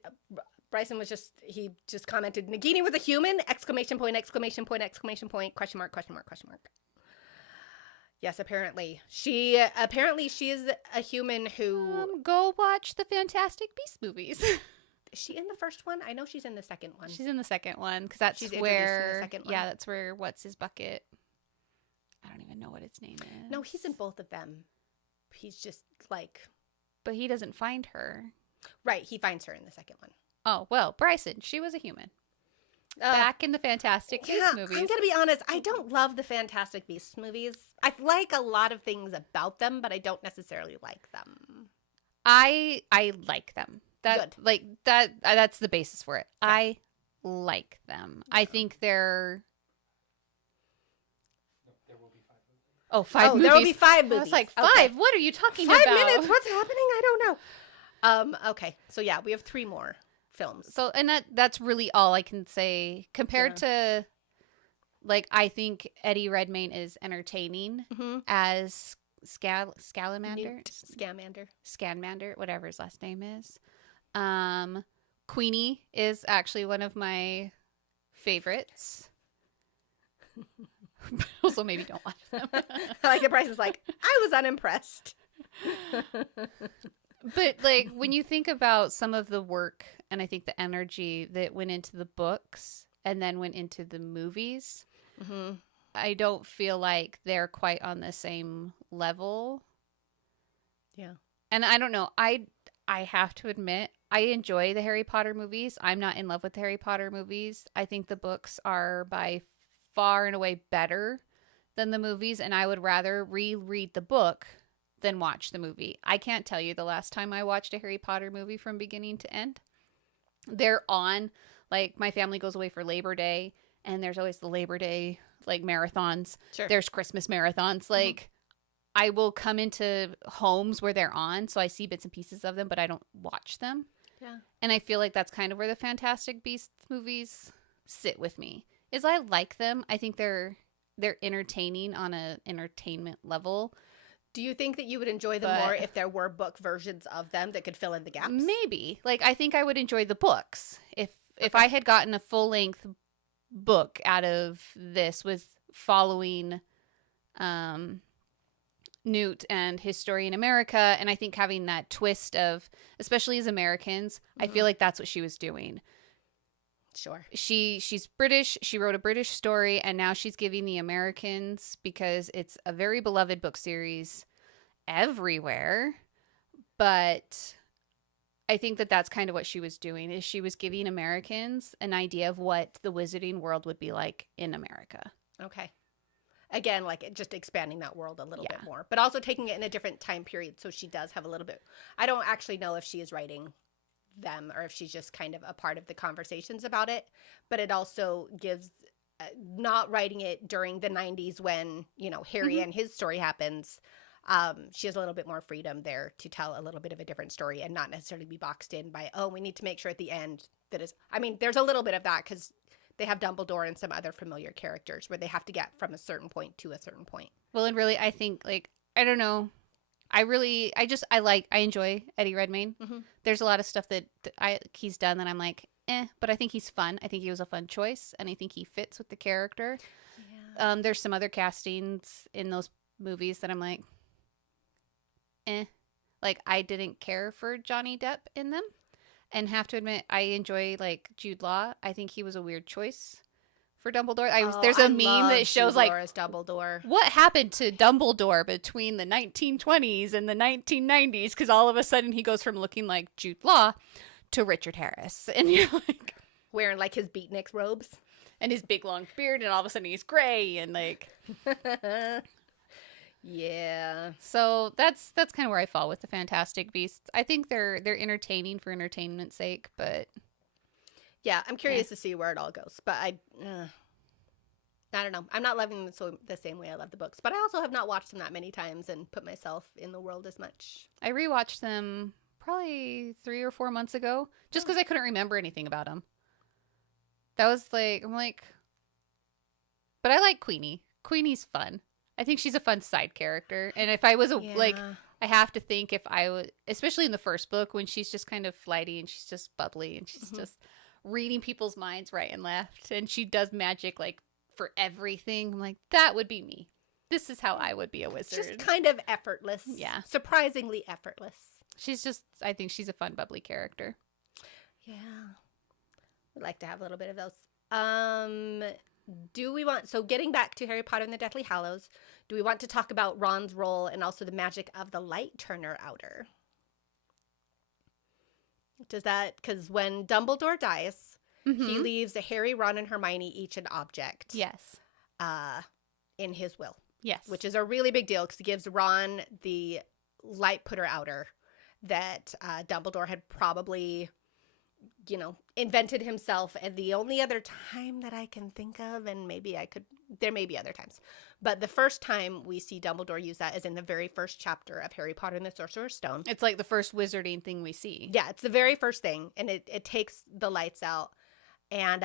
Bryson was he just commented, Nagini was a human! Exclamation point, exclamation point, exclamation point, question mark, question mark, question mark. Yes, apparently. She is a human who... Go watch the Fantastic Beasts movies. Is she in the first one? I know she's in the second one. She's in the second one, because that's She's introduced in the where... second one. Yeah, that's where What's His Bucket... I don't even know what its name is. No, he's in both of them. He's just like... But he doesn't find her. Right, he finds her in the second one. Oh, well, Bryson, she was a human. Back in the Fantastic Beasts movies. I'm going to be honest. I don't love the Fantastic Beasts movies. I like a lot of things about them, but I don't necessarily like them. I like them. Good. Like that's the basis for it. Yeah. I like them. I think they're... There will be 5 movies. Oh, 5 movies. There will be 5 movies. I was like, 5? Okay. What are you talking 5 about? minutes? What's happening? I don't know. Okay. So yeah, we have 3 more films. So, and that's really all I can say compared to, like, I think Eddie Redmayne is entertaining as Scamander, Scamander, whatever his last name is. Queenie is actually one of my favorites. Also, maybe don't watch them. I like the Bryce is like, I was unimpressed. But, like, when you think about some of the work and I think the energy that went into the books and then went into the movies, I don't feel like they're quite on the same level. Yeah. And I don't know. I have to admit, I enjoy the Harry Potter movies. I'm not in love with the Harry Potter movies. I think the books are by far and away better than the movies, and I would rather reread the book than watch the movie. I can't tell you the last time I watched a Harry Potter movie from beginning to end. They're on, like, my family goes away for Labor Day, and there's always the Labor Day, like, marathons. Sure. There's Christmas marathons. Like, I will come into homes where they're on, so I see bits and pieces of them, but I don't watch them. Yeah. And I feel like that's kind of where the Fantastic Beasts movies sit with me. Is I like them. I think they're entertaining on an entertainment level. Do you think that you would enjoy them more if there were book versions of them that could fill in the gaps? Maybe. Like, I think I would enjoy the books. If I had gotten a full-length book out of this with following Newt and his story in America, and I think having that twist of, especially as Americans, I feel like that's what she was doing. Sure. She's British. She wrote a British story, and now she's giving the Americans, because it's a very beloved book series everywhere. But I think that that's kind of what she was doing, is she was giving Americans an idea of what the wizarding world would be like in America. Okay. Again, like, just expanding that world a little bit more, but also taking it in a different time period. So she does have a little bit. I don't actually know if she is writing them or if she's just kind of a part of the conversations about it, but it also gives not writing it during the 90s when, you know, Harry and his story happens. She has a little bit more freedom there to tell a little bit of a different story and not necessarily be boxed in by, oh, we need to make sure at the end that is, I mean, there's a little bit of that because they have Dumbledore and some other familiar characters where they have to get from a certain point to a certain point. Well, and really, I think, like, I don't know. I enjoy Eddie Redmayne. There's a lot of stuff that he's done that I'm like, but I think he's fun. I think he was a fun choice, and I think he fits with the character. Yeah. There's some other castings in those movies that I'm like, like, I didn't care for Johnny Depp in them, and have to admit, I enjoy, like, Jude Law. I think he was a weird choice for Dumbledore. There's a meme that shows, like, Dumbledore. What happened to Dumbledore between the 1920s and the 1990s? Because all of a sudden he goes from looking like Jude Law to Richard Harris. And you're like... Wearing, like, his beatnik robes. And his big, long beard, and all of a sudden he's gray, and, like... Yeah. So that's kind of where I fall with the Fantastic Beasts. I think they're entertaining for entertainment's sake, but... Yeah, I'm curious to see where it all goes, but I don't know. I'm not loving them the same way I love the books, but I also have not watched them that many times and put myself in the world as much. I rewatched them probably 3 or 4 months ago, just because I couldn't remember anything about them. That was like, I'm like, but I like Queenie. Queenie's fun. I think she's a fun side character, and if I was like I have to think if I would, especially in the first book when she's just kind of flighty and she's just bubbly and she's just reading people's minds right and left, and she does magic like for everything. I'm like, that would be me. This is how I would be a wizard. Just kind of effortless. Yeah. Surprisingly effortless. She's just, I think she's a fun, bubbly character. Yeah. We'd like to have a little bit of those. Do we want, so getting back to Harry Potter and the Deathly Hallows, do we want to talk about Ron's role and also the magic of the light turner outer? Does that, because when Dumbledore dies, he leaves Harry, Ron, and Hermione each an object. Yes. In his will. Yes. Which is a really big deal because he gives Ron the light putter outer that Dumbledore had probably, you know, invented himself. And the only other time that I can think of, and maybe I could, there may be other times, but the first time we see Dumbledore use that is in the very first chapter of Harry Potter and the Sorcerer's Stone. It's like the first wizarding thing we see. Yeah, it's the very first thing, and it takes the lights out. And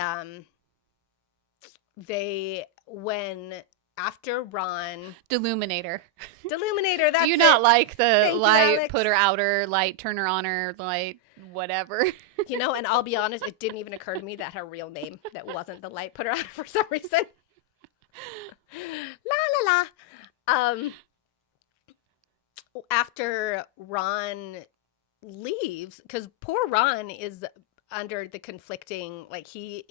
after Ron... Deluminator. Deluminator, that's Do you not like the Thank you, light Alex. putter outer, light turner oner, light whatever? You know, and I'll be honest, it didn't even occur to me that her real name that wasn't the light putter outer for some reason. La la la. After Ron leaves, because poor Ron is under the conflicting, like he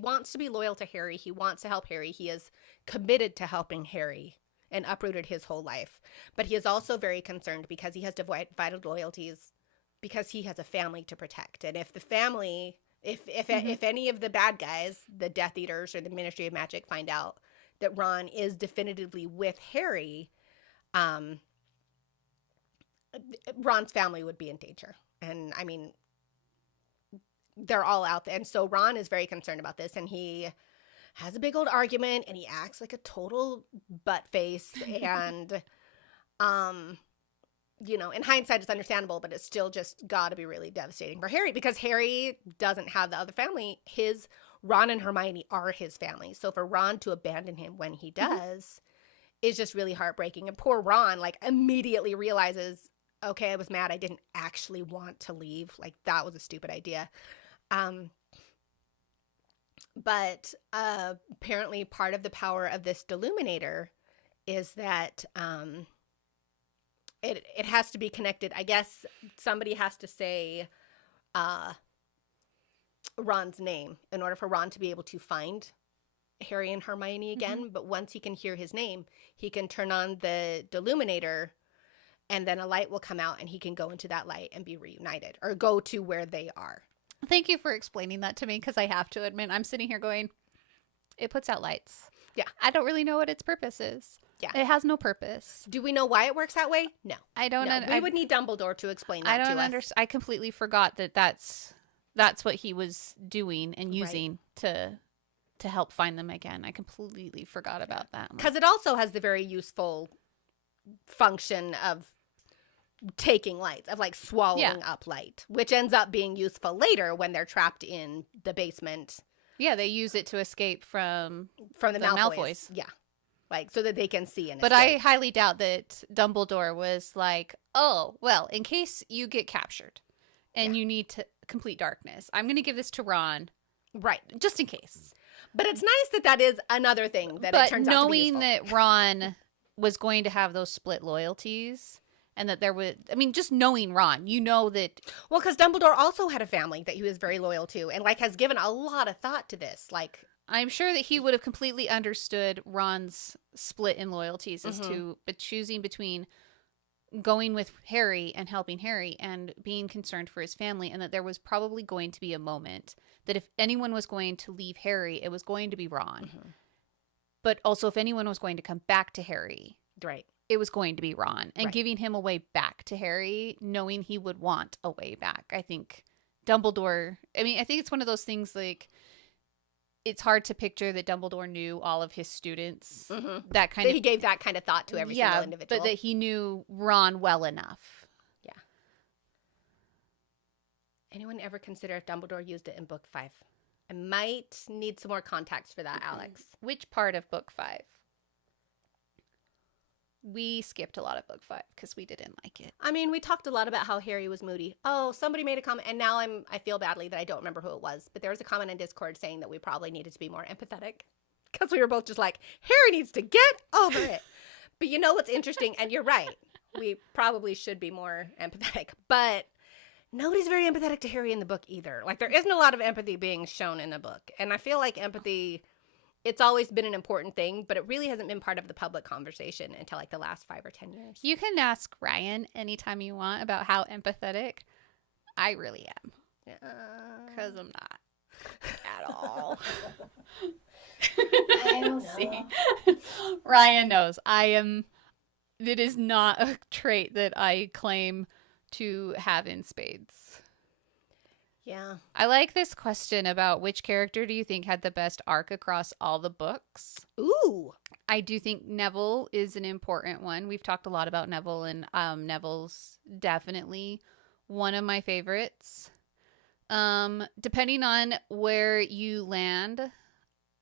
wants to be loyal to Harry, he wants to help Harry, he is committed to helping Harry and uprooted his whole life, but he is also very concerned because he has divided loyalties because he has a family to protect. And if the family, if any of the bad guys, the Death Eaters or the Ministry of Magic, find out that Ron is definitively with Harry, Ron's family would be in danger. And I mean, they're all out there. And so Ron is very concerned about this, and he has a big old argument, and he acts like a total butt face. And, you know, in hindsight, it's understandable, but it's still just got to be really devastating for Harry because Harry doesn't have the other family. Ron and Hermione are his family. So for Ron to abandon him when he does is just really heartbreaking. And poor Ron, like, immediately realizes, okay, I was mad. I didn't actually want to leave. Like, that was a stupid idea. But apparently part of the power of this deluminator is that it has to be connected. I guess somebody has to say Ron's name in order for Ron to be able to find Harry and Hermione again. But once he can hear his name, he can turn on the deluminator, and then a light will come out, and he can go into that light and be reunited or go to where they are. Thank you for explaining that to me, because I have to admit, I'm sitting here going, it puts out lights. Yeah. I don't really know what its purpose is. Yeah. It has no purpose. Do we know why it works that way? No. I don't know. We would need Dumbledore to explain that I to don't us. understand. I completely forgot that's what he was doing and using to help find them again. I completely forgot about that. Because it also has the very useful function of taking lights, of like swallowing up light, which ends up being useful later when they're trapped in the basement. Yeah, they use it to escape from the the Malfoys. Malfoys. Yeah. Like, so that they can see and But escape. I highly doubt that Dumbledore was like, oh, well, in case you get captured and you need to complete darkness, I'm going to give this to Ron. Right. Just in case. But it's nice that is another thing that it turns out to be useful. But knowing that Ron was going to have those split loyalties, and that there would, I mean, just knowing Ron, you know that. Well, because Dumbledore also had a family that he was very loyal to, and like has given a lot of thought to this. Like, I'm sure that he would have completely understood Ron's split in loyalties as to, but choosing between going with Harry and helping Harry and being concerned for his family, and that there was probably going to be a moment that if anyone was going to leave Harry, it was going to be Ron. But also if anyone was going to come back to Harry, right, it was going to be Ron. And Right. giving him a way back to Harry, knowing he would want a way back. I think Dumbledore, I mean, I think it's one of those things like, it's hard to picture that Dumbledore knew all of his students. That kind that of, he gave that kind of thought to every single individual. but that he knew Ron well enough. Yeah. Anyone ever consider if Dumbledore used it in book 5? I might need some more context for that, Alex. Which part of book 5? we skipped a lot of book 5 because we didn't like it. I mean, we talked a lot about how Harry was moody. Oh, somebody made a comment, and now I feel badly that I don't remember who it was, but there was a comment in Discord saying that we probably needed to be more empathetic because we were both just like, Harry needs to get over it. But you know what's interesting, and you're right, we probably should be more empathetic, but nobody's very empathetic to Harry in the book either. Like, there isn't a lot of empathy being shown in the book, and I feel like empathy, it's always been an important thing, but it really hasn't been part of the public conversation until like the last 5 or 10 years. You can ask Ryan anytime you want about how empathetic I really am. Because I'm not at all. I don't See. Ryan knows. It is not a trait that I claim to have in spades. Yeah. I like this question about which character do you think had the best arc across all the books? Ooh. I do think Neville is an important one. We've talked a lot about Neville, and Neville's definitely one of my favorites. Depending on where you land,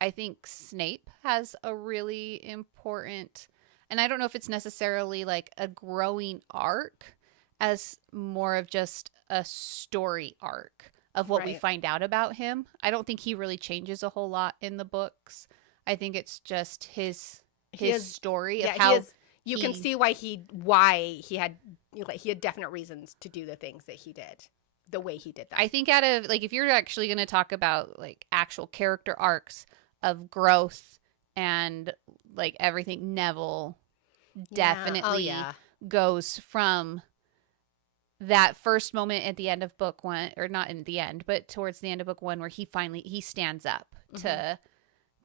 I think Snape has a really important, and I don't know if it's necessarily like a growing arc as more of just a story arc of what we find out about him. I don't think he really changes a whole lot in the books. I think it's just his story of how you can see why he had definite reasons to do the things that he did the way he did that. I think out of like, if you're actually going to talk about like actual character arcs of growth and like everything, Neville definitely goes from that first moment at the end of book 1, or not in the end, but towards the end of book 1, where he stands up to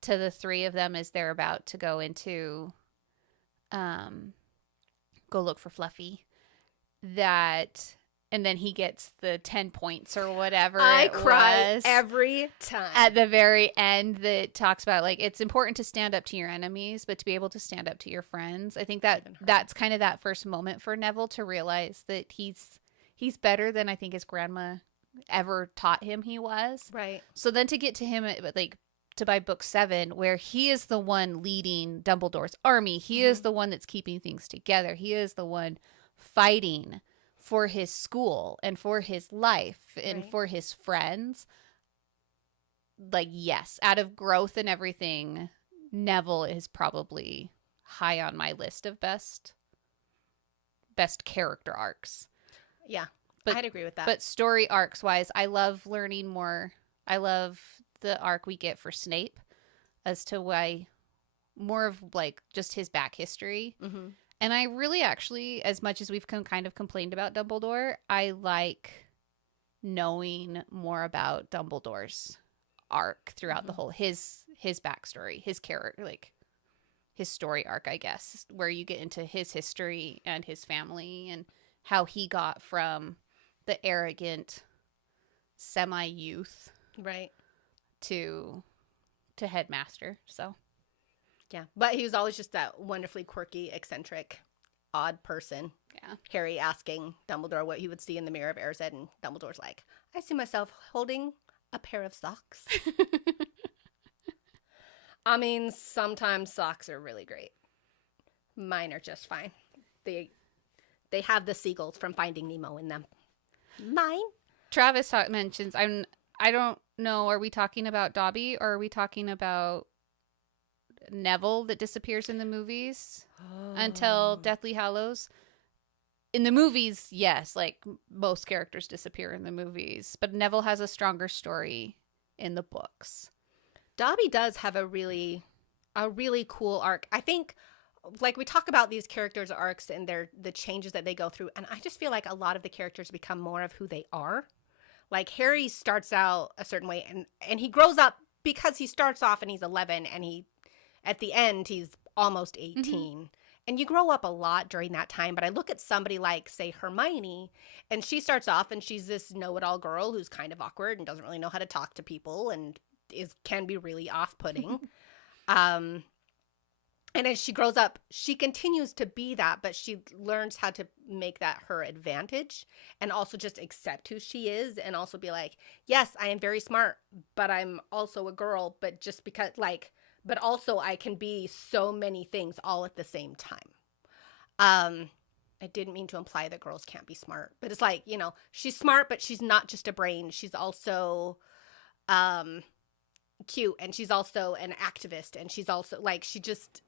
the three of them as they're about to go into go look for Fluffy. And then he gets the 10 points or whatever. I cry every time at the very end that talks about like it's important to stand up to your enemies, but to be able to stand up to your friends. I think that's kind of that first moment for Neville to realize that he's better than I think his grandma ever taught him he was. Right. So then to get to him like to by book 7, where he is the one leading Dumbledore's army, he is the one that's keeping things together. He is the one fighting for his school and for his life and for his friends. Like, yes, out of growth and everything, Neville is probably high on my list of best character arcs. Yeah, I'd agree with that. But story arcs wise, I love learning more. I love the arc we get for Snape as to why, more of like just his back history. Mm-hmm. And I really actually, as much as we've kind of complained about Dumbledore, I like knowing more about Dumbledore's arc throughout the whole, his backstory, his character, like his story arc, I guess, where you get into his history and his family and how he got from the arrogant semi-youth to headmaster. So yeah, but he was always just that wonderfully quirky, eccentric, odd person. Yeah. Harry asking Dumbledore what he would see in the mirror of Erised, and Dumbledore's like, I see myself holding a pair of socks. I mean, sometimes socks are really great. Mine are just fine. They have the seagulls from Finding Nemo in them. Mine? Travis mentions, I don't know, are we talking about Dobby or are we talking about Neville that disappears in the movies until Deathly Hallows? In the movies, yes, like most characters disappear in the movies, but Neville has a stronger story in the books. Dobby does have a really cool arc. I think, like, we talk about these characters' arcs and the changes that they go through, and I just feel like a lot of the characters become more of who they are. Like, Harry starts out a certain way, and he grows up because he starts off and he's 11, and at the end, he's almost 18. Mm-hmm. And you grow up a lot during that time. But I look at somebody like, say, Hermione, and she starts off and she's this know-it-all girl who's kind of awkward and doesn't really know how to talk to people and can be really off-putting. And as she grows up, she continues to be that, but she learns how to make that her advantage and also just accept who she is and also be like, yes, I am very smart, but I'm also a girl, but just because, like, but also I can be so many things all at the same time. I didn't mean to imply that girls can't be smart, but it's like, she's smart, but she's not just a brain. She's also cute, and she's also an activist, and she's also like, she just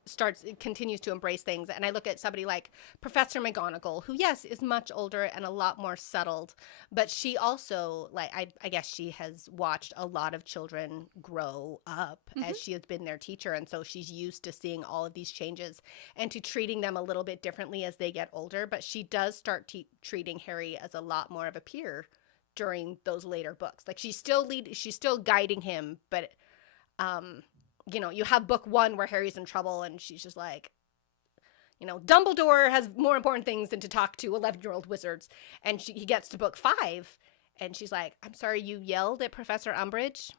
continues to embrace things. And I look at somebody like Professor McGonagall, who, yes, is much older and a lot more settled, but she also, like, I guess she has watched a lot of children grow up as she has been their teacher, and so she's used to seeing all of these changes and to treating them a little bit differently as they get older. But she does start treating Harry as a lot more of a peer during those later books. Like, she's still guiding him, but you have book 1 where Harry's in trouble, and she's just like, Dumbledore has more important things than to talk to 11-year-old wizards. And he gets to book 5, and she's like, I'm sorry, you yelled at Professor Umbridge?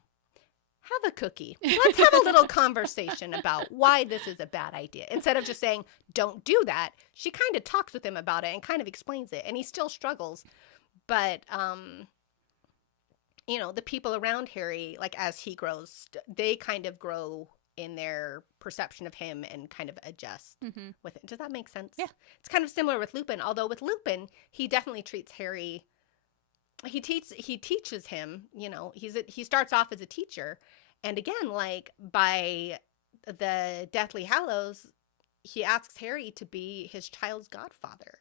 Have a cookie. Let's have a little conversation about why this is a bad idea. Instead of just saying, don't do that, she kind of talks with him about it and kind of explains it, and he still struggles. But, the people around Harry, like, as he grows, they kind of grow in their perception of him and kind of adjust with it. Does that make sense? Yeah. It's kind of similar with Lupin, although with Lupin, he definitely treats Harry, he teaches him, he starts off as a teacher. And again, like, by the Deathly Hallows, he asks Harry to be his child's godfather.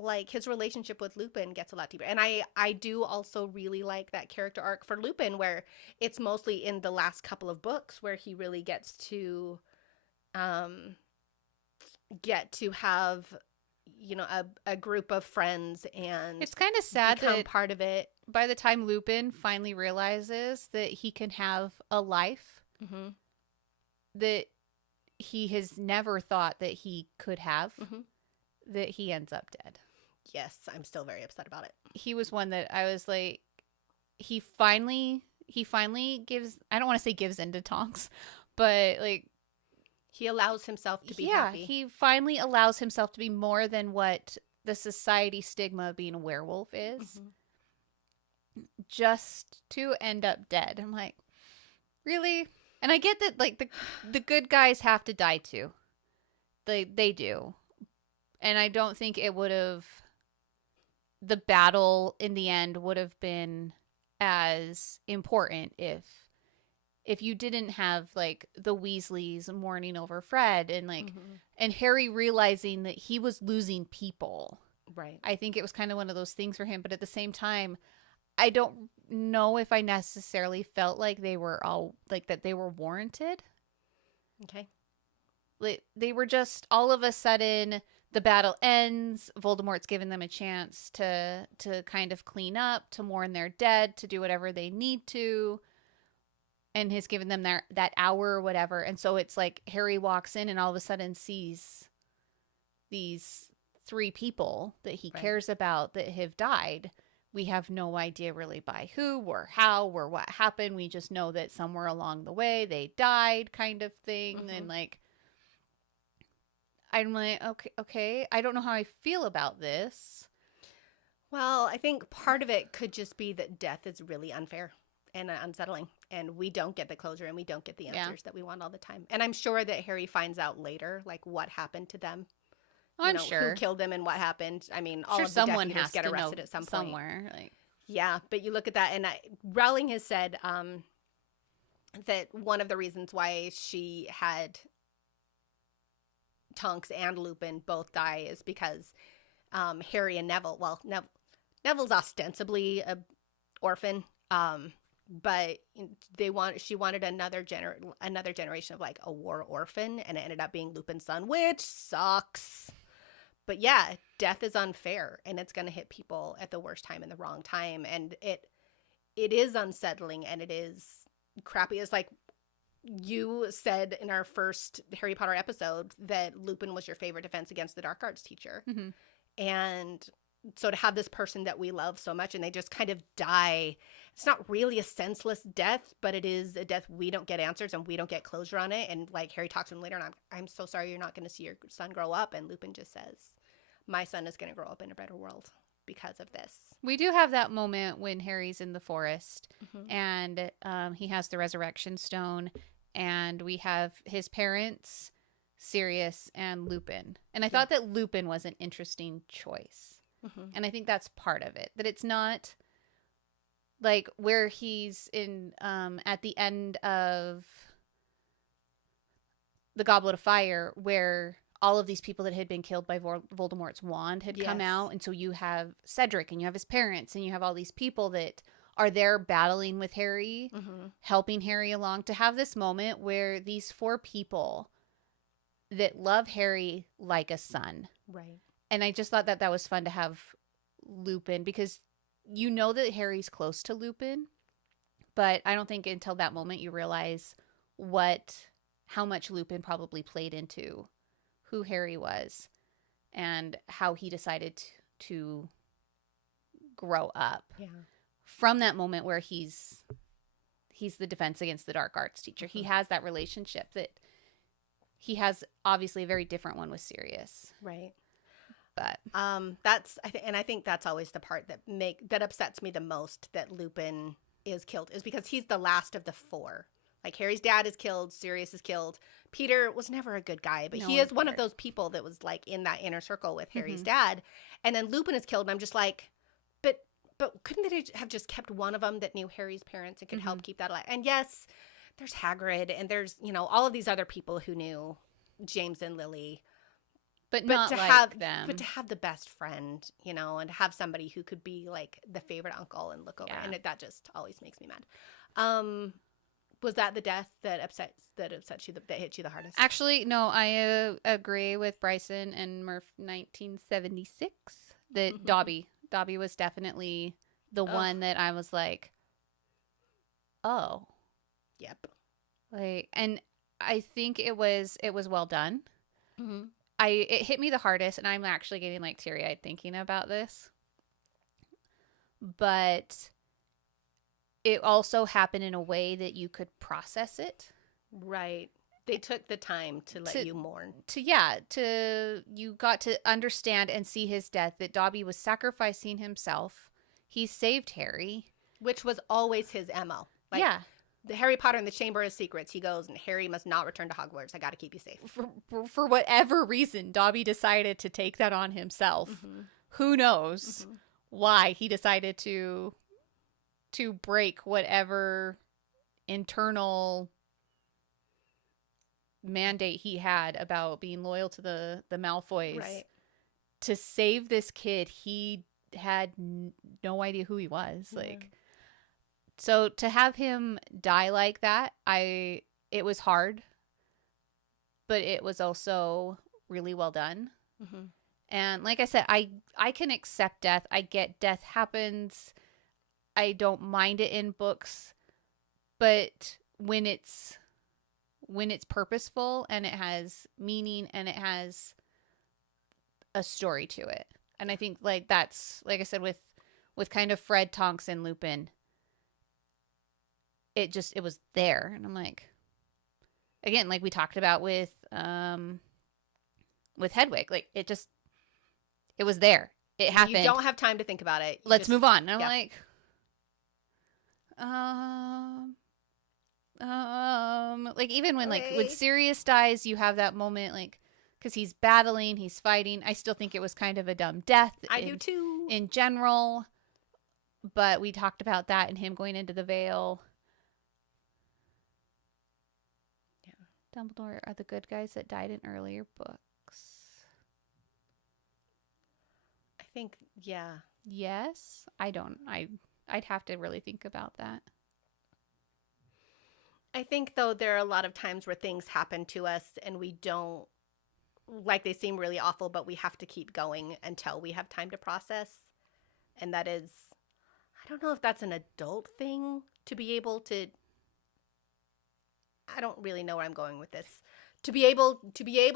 Like, his relationship with Lupin gets a lot deeper. And I do also really like that character arc for Lupin, where it's mostly in the last couple of books where he really gets to have, a group of friends, and it's kind of sad become that part of it. By the time Lupin finally realizes that he can have a life that he has never thought that he could have, that he ends up dead. Yes, I'm still very upset about it. He was one that I was like, he finally gives, I don't want to say gives into Tonks, but like, he allows himself to be happy. He finally allows himself to be more than what the society stigma of being a werewolf is, just to end up dead. I'm like, really? And I get that, like, the good guys have to die too. They do. And I don't think the battle in the end would have been as important if you didn't have, like, the Weasleys mourning over Fred, and like, and Harry realizing that he was losing people. Right. I think it was kind of one of those things for him, but at the same time, I don't know if I necessarily felt like they were all, like, that they were warranted. Okay. Like, they were just, all of a sudden, the battle ends, Voldemort's given them a chance to kind of clean up, to mourn their dead, to do whatever they need to, and has given them that hour or whatever. And so it's like Harry walks in and all of a sudden sees these 3 people that he cares about that have died. We have no idea really by who or how or what happened. We just know that somewhere along the way they died, kind of thing. And like, I'm like, okay, I don't know how I feel about this. Well, I think part of it could just be that death is really unfair and unsettling, and we don't get the closure, and we don't get the answers that we want all the time. And I'm sure that Harry finds out later, like, what happened to them. I'm sure who killed them and what happened. I mean, all sure of the someone Death Eaters has get to arrested know at some point. somewhere. Like, yeah, but you look at that, and Rowling has said that one of the reasons why she had Tonks and Lupin both die is because Harry and Neville. Well, Neville's ostensibly a orphan, but she wanted another generation of, like, a war orphan, and it ended up being Lupin's son, which sucks. But yeah, death is unfair, and it's going to hit people at the worst time and the wrong time, and it is unsettling, and it is crappy. It's like you said in our first Harry Potter episode that Lupin was your favorite Defense Against the Dark Arts teacher. And so to have this person that we love so much and they just kind of die, it's not really a senseless death, but it is a death we don't get answers and we don't get closure on it. And like Harry talks to him later, and I'm so sorry you're not going to see your son grow up. And Lupin just says, my son is going to grow up in a better world because of this. we do have that moment when Harry's in the forest and he has the resurrection stone, and we have his parents Sirius and Lupin. And I thought that Lupin was an interesting choice. Mm-hmm. And I think that's part of it. That it's not like where he's in at the end of the Goblet of Fire, where all of these people that had been killed by Voldemort's wand had come out. And so you have Cedric and you have his parents and you have all these people that are there battling with Harry, helping Harry along, to have this moment where these 4 people that love Harry like a son. Right. And I just thought that that was fun to have Lupin, because you know that Harry's close to Lupin, but I don't think until that moment you realize how much Lupin probably played into who Harry was and how he decided to grow up. Yeah. From that moment where he's the Defense Against the Dark Arts teacher. He has that relationship that he has, obviously a very different one with Sirius. Right. But I think that's always the part that upsets me the most, that Lupin is killed, is because he's the last of the 4. Like, Harry's dad is killed, Sirius is killed. Peter was never a good guy, but he is one of those people that was like in that inner circle with Harry's dad. And then Lupin is killed, and I'm just like, but couldn't they have just kept one of them that knew Harry's parents and could help keep that alive? And yes, there's Hagrid, and there's, all of these other people who knew James and Lily. But not to like have them. But to have the best friend, and to have somebody who could be like the favorite uncle and look over, and that just always makes me mad. Was that the death that upset you, that hit you the hardest? Actually, no, I agree with Bryson and Murph 1976 that Dobby was definitely the one that I was like, oh. Yep. Like, and I think it was well done. Mm-hmm. It hit me the hardest, and I'm actually getting like teary-eyed thinking about this. But it also happened in a way that you could process it. Right. They took the time to let you mourn. You got to understand and see his death, that Dobby was sacrificing himself. He saved Harry. Which was always his MO. Like, the Harry Potter and the Chamber of Secrets, he goes, and Harry must not return to Hogwarts. I got to keep you safe. For whatever reason, Dobby decided to take that on himself. Who knows why he decided to break whatever internal mandate he had about being loyal to the Malfoys. Right. To save this kid, he had no idea who he was. Like, so to have him die like that, it was hard, but it was also really well done. And like I said, I can accept death. I get death happens. I don't mind it in books, but when it's purposeful and it has meaning and it has a story to it. And I think like that's, like I said, with kind of Fred, Tonks, and Lupin, it was there. And I'm like, again, like we talked about with Hedwig, like it was there. It happened. You don't have time to think about it. Let's move on. And I'm like, like even when like when Sirius dies, you have that moment, like, because he's battling, he's fighting. I still think it was kind of a dumb death. I do too. In general, but we talked about that and him going into the veil. Yeah, Dumbledore are the good guys that died in earlier books. I think, yeah. Yes, I don't. I'd have to really think about that. I think, though, there are a lot of times where things happen to us and we don't, like, they seem really awful, but we have to keep going until we have time to process. And that is, I don't know if that's an adult thing to be able to, I don't really know where I'm going with this. To be able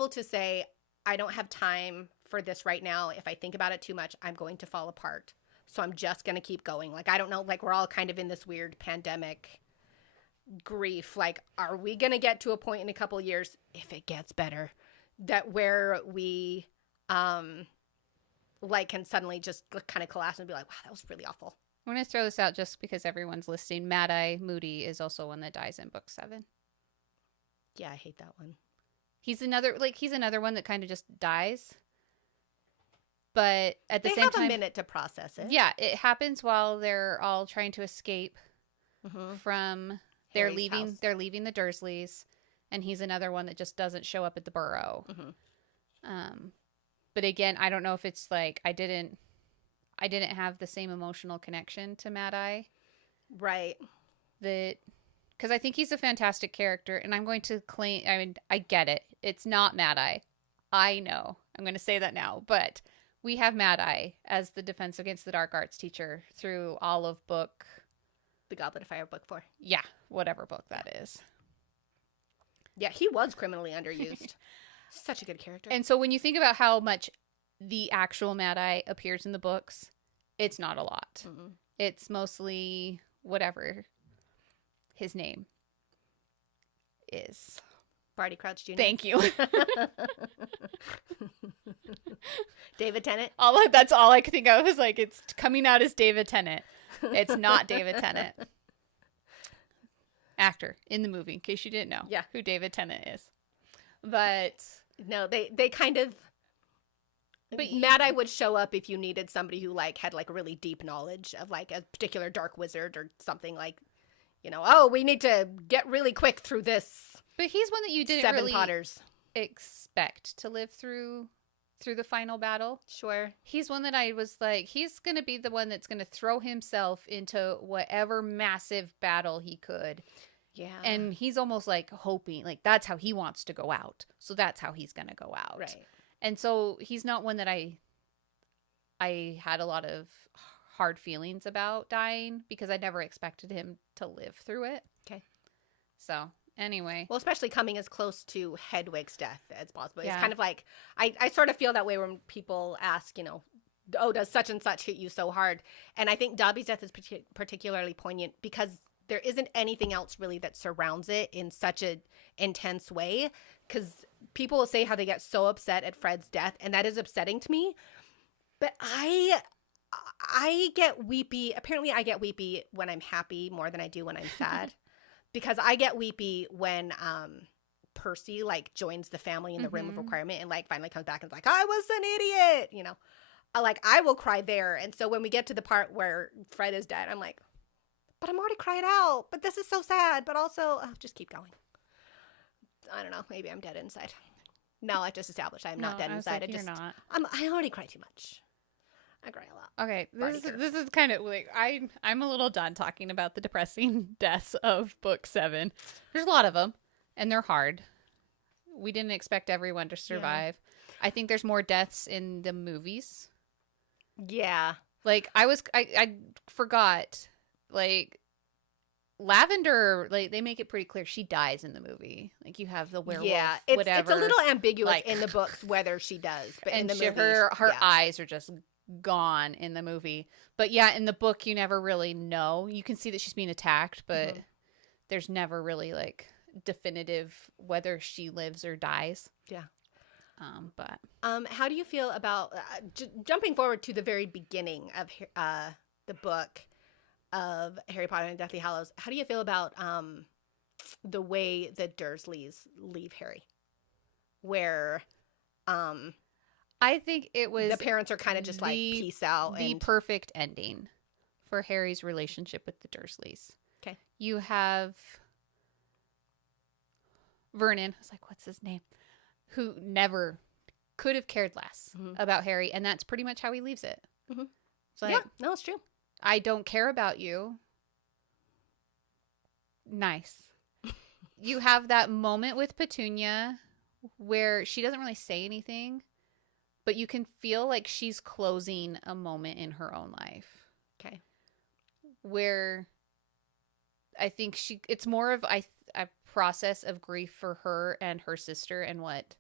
to say, I don't have time for this right now. If I think about it too much, I'm going to fall apart. So I'm just going to keep going. Like, I don't know, like, we're all kind of in this weird pandemic grief. Like, are we going to get to a point in a couple years, if it gets better, that where we, like, can suddenly just kind of collapse and be like, wow, that was really awful. I'm going to throw this out just because everyone's listening. Mad-Eye Moody is also one that dies in book 7. Yeah, I hate that one. He's another one that kind of just dies. But at the They same have time, a minute to process it. yeah, it happens while they're all trying to escape from Harry's house. They're leaving the Dursleys, and he's another one that just doesn't show up at the burrow. But again, I don't know if it's like I didn't have the same emotional connection to Mad Eye. Right. That because I think he's a fantastic character, and I'm going to claim. I mean, I get it. It's not Mad Eye. I know. I'm going to say that now, but we have Mad Eye as the Defense Against the Dark Arts teacher through all of book... The Goblet of Fire, book 4. Yeah, whatever book that is. Yeah, he was criminally underused. Such a good character. And so when you think about how much the actual Mad Eye appears in the books, it's not a lot. It's mostly whatever his name is. Barty Crouch Jr. Thank you. David Tennant. That's all I could think of was like, it's coming out as David Tennant. It's not David Tennant. Actor in the movie, in case you didn't know who David Tennant is. But no, they kind of... But Mad Eye would show up if you needed somebody who like had like really deep knowledge of like a particular dark wizard or something like, oh, we need to get really quick through this. But he's one that you didn't Seven really Potters. Expect to live through the final battle. Sure. He's one that I was like, he's going to be the one that's going to throw himself into whatever massive battle he could. Yeah. And he's almost like hoping, like that's how he wants to go out. So that's how he's going to go out. Right. And so he's not one that I had a lot of hard feelings about dying because I never expected him to live through it. Okay. So anyway. Well, especially coming as close to Hedwig's death as possible. Yeah. It's kind of like, I sort of feel that way when people ask, oh, does such and such hit you so hard? And I think Dobby's death is particularly poignant because there isn't anything else really that surrounds it in such an intense way. Because people will say how they get so upset at Fred's death, and that is upsetting to me. But I get weepy. Apparently, I get weepy when I'm happy more than I do when I'm sad. Because I get weepy when Percy like joins the family in the Room of Requirement and like finally comes back and is like, I was an idiot, I will cry there. And so when we get to the part where Fred is dead, I'm like, but I'm already cried out. But this is so sad. But also, just keep going. I don't know. Maybe I'm dead inside. No, I just established I'm not dead inside. You're not. I already cry too much. I cry a lot. Okay, this is kind of like I'm a little done talking about the depressing deaths of book 7. There's a lot of them, and they're hard. We didn't expect everyone to survive. Yeah. I think there's more deaths in the movies. Yeah, like I forgot. Like Lavender, like they make it pretty clear she dies in the movie. Like you have the werewolf. Yeah, it's a little ambiguous in the books whether she does, but in the movie, her eyes are just gone in the movie. But yeah, in the book you never really know. You can see that she's being attacked, but there's never really like definitive whether she lives or dies. Yeah. But how do you feel about jumping forward to the very beginning of the book of Harry Potter and Deathly Hallows? How do you feel about the way the Dursleys leave Harry? Where I think it was the parents are kind of just like peace out. The perfect ending for Harry's relationship with the Dursleys. Okay. You have Vernon, I was like, what's his name? Who never could have cared less about Harry, and that's pretty much how he leaves it. It's like, yeah, no, it's true. I don't care about you. Nice. You have that moment with Petunia where she doesn't really say anything, but you can feel like she's closing a moment in her own life. Okay. Where I think it's more of a process of grief for her and her sister and what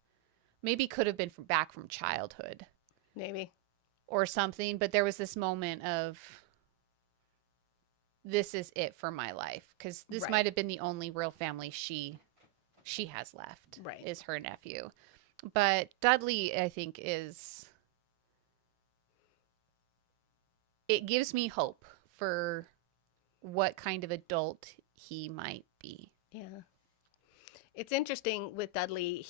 maybe could have been back from childhood. Maybe. Or something, but there was this moment of this is it for my life, because this might have been the only real family she has left, is her nephew. But Dudley, I think, it gives me hope for what kind of adult he might be. Yeah. It's interesting with Dudley.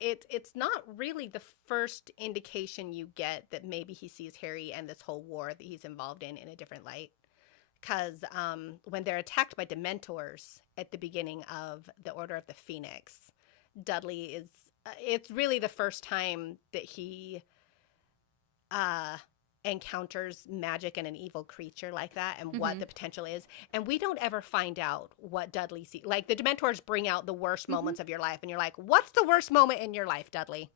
It's not really the first indication you get that maybe he sees Harry and this whole war that he's involved in a different light. Because when they're attacked by Dementors at the beginning of the Order of the Phoenix, Dudley is... it's really the first time that he encounters magic and an evil creature like that and what the potential is. And we don't ever find out what Dudley sees. Like, the Dementors bring out the worst moments of your life, and you're like, what's the worst moment in your life, Dudley?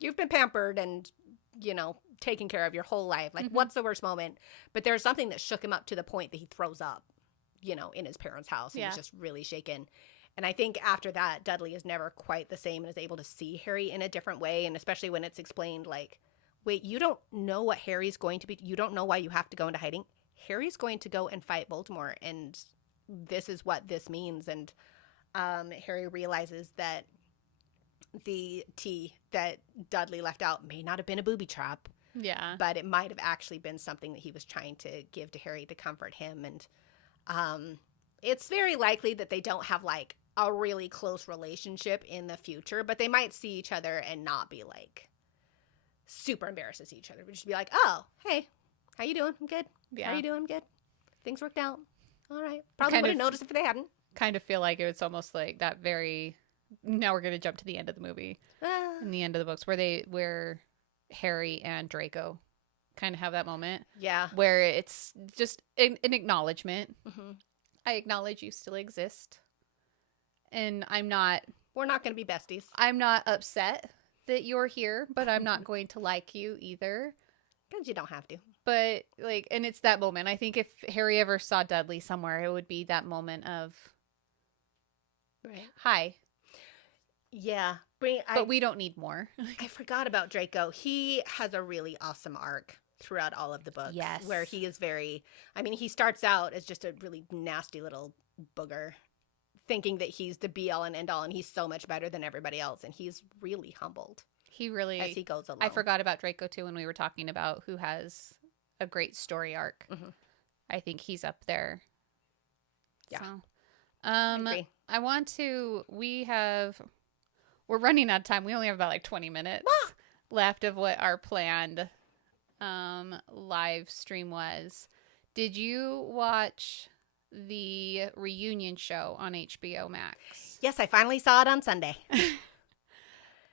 You've been pampered and, taken care of your whole life. Like, what's the worst moment? But there's something that shook him up to the point that he throws up, in his parents' house. He was just really shaken. And I think after that, Dudley is never quite the same and is able to see Harry in a different way. And especially when it's explained, like, wait, you don't know what Harry's going to be. You don't know why you have to go into hiding. Harry's going to go and fight Voldemort, and this is what this means. And Harry realizes that the tea that Dudley left out may not have been a booby trap. Yeah. But it might have actually been something that he was trying to give to Harry to comfort him. And it's very likely that they don't have, like, a really close relationship in the future, but they might see each other and not be, like, super embarrassed to see each other. But just be like, oh, hey, how you doing? I'm good. Yeah. How you doing? I'm good. Things worked out. All right. Probably Kind would of- have noticed if they hadn't. Kind of feel like it's almost like that very... Now we're going to jump to the end of the movie. In the end of the books where Harry and Draco kind of have that moment. Yeah. Where it's just an acknowledgement. I acknowledge you still exist. And We're not going to be besties. I'm not upset that you're here, but I'm not going to like you either. Because you don't have to. But, like, and it's that moment. I think if Harry ever saw Dudley somewhere, it would be that moment of, Right. hi, Yeah. but we don't need more. I forgot about Draco. He has a really awesome arc throughout all of the books. Yes. Where he is he starts out as just a really nasty little booger, thinking that he's the be all and end all, and he's so much better than everybody else. And he's really humbled He really, as he goes along. I forgot about Draco too when we were talking about who has a great story arc. I think he's up there. Yeah. So, I agree. we're running out of time. We only have about like 20 minutes left of what our planned live stream was. Did you watch the reunion show on HBO Max? Yes, I finally saw it on Sunday.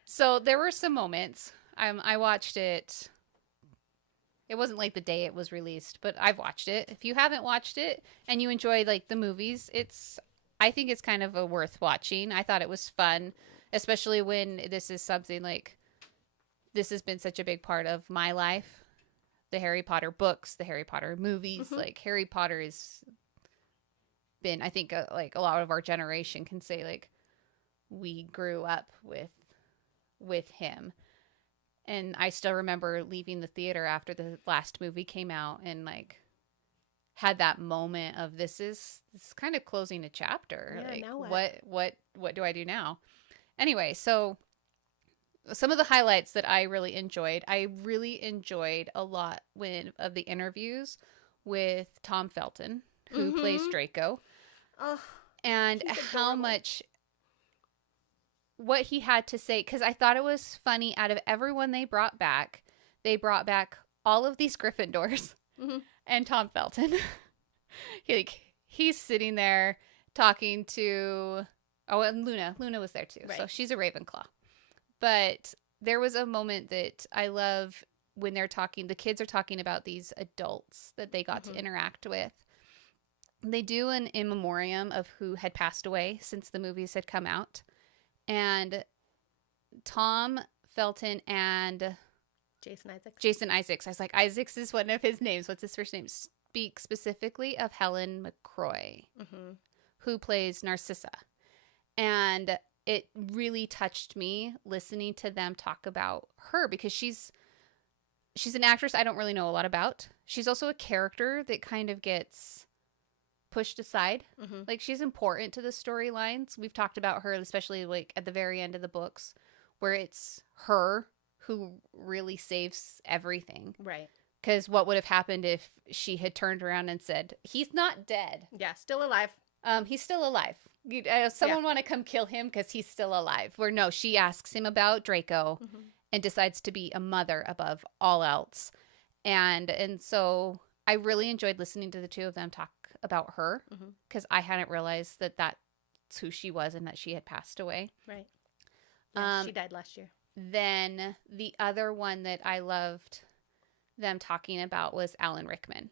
So there were some moments. I watched it. It wasn't like the day it was released, but I've watched it. If you haven't watched it and you enjoy like the movies, I think it's kind of a worth watching. I thought it was fun, especially when this is something like this has been such a big part of my life. The Harry Potter books, the Harry Potter movies, like Harry Potter has been, I think, like a lot of our generation can say like we grew up with him. And I still remember leaving the theater after the last movie came out and like had that moment of this is kind of closing a chapter. Yeah, like now what do I do now? Anyway, so some of the highlights that I really enjoyed a lot of the interviews with Tom Felton, who plays Draco. Oh, And he's how adorable. much what he had to say, because I thought it was funny. Out of everyone they brought back all of these Gryffindors and Tom Felton. He's sitting there talking to and Luna was there too, Right. so she's a Ravenclaw. But there was a moment that I love when they're talking. The kids are talking about these adults that they got to interact with. They do an in memoriam of who had passed away since the movies had come out. And Tom Felton and Jason Isaacs. I was like, Isaacs is one of his names. What's his first name? Speak specifically of Helen McCroy, who plays Narcissa. And it really touched me listening to them talk about her because she's an actress I don't really know a lot about. She's also a character that kind of gets pushed aside. Like, she's important to the storylines. We've talked about her, especially like at the very end of the books, where it's her who really saves everything. Right. Because what would have happened if she had turned around and said, he's not dead. Yeah, still alive. He's still alive. someone want to come kill him because he's still alive. Where no, she asks him about Draco and decides to be a mother above all else. And so I really enjoyed listening to the two of them talk about her because I hadn't realized that that's who she was and that she had passed away. Right. Yeah, she died last year. Then the other one that I loved them talking about was Alan Rickman.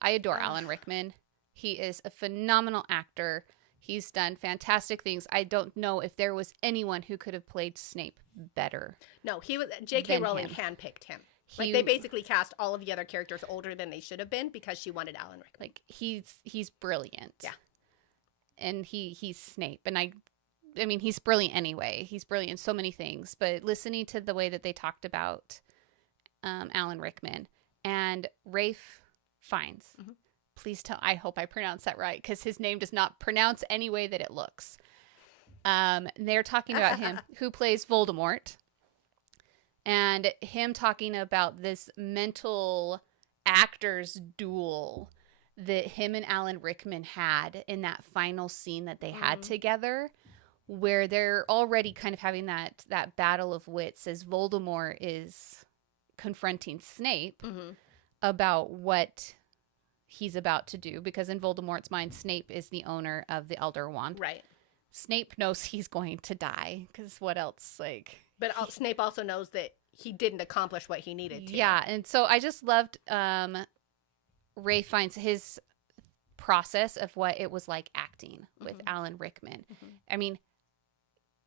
I adore Alan Rickman. He is a phenomenal actor. He's done fantastic things. I don't know if there was anyone who could have played Snape better. No, he was. J.K. Rowling handpicked him. Like they basically cast all of the other characters older than they should have been because she wanted Alan Rickman. Like he's brilliant. Yeah, and he's Snape, and I mean he's brilliant anyway. He's brilliant in so many things. But listening to the way that they talked about Alan Rickman and Ralph Fiennes. Please tell. I hope I pronounce that right because his name does not pronounce any way that it looks. They're talking about him who plays Voldemort. And him talking about this mental actors duel that him and Alan Rickman had in that final scene that they had together, where they're already kind of having that battle of wits as Voldemort is confronting Snape about what he's about to do. Because in Voldemort's mind, Snape is the owner of the Elder Wand. right. Snape knows he's going to die because what else, like... But Snape also knows that he didn't accomplish what he needed to. Yeah, and so I just loved Ray Fiennes, his process of what it was like acting with Alan Rickman. I mean,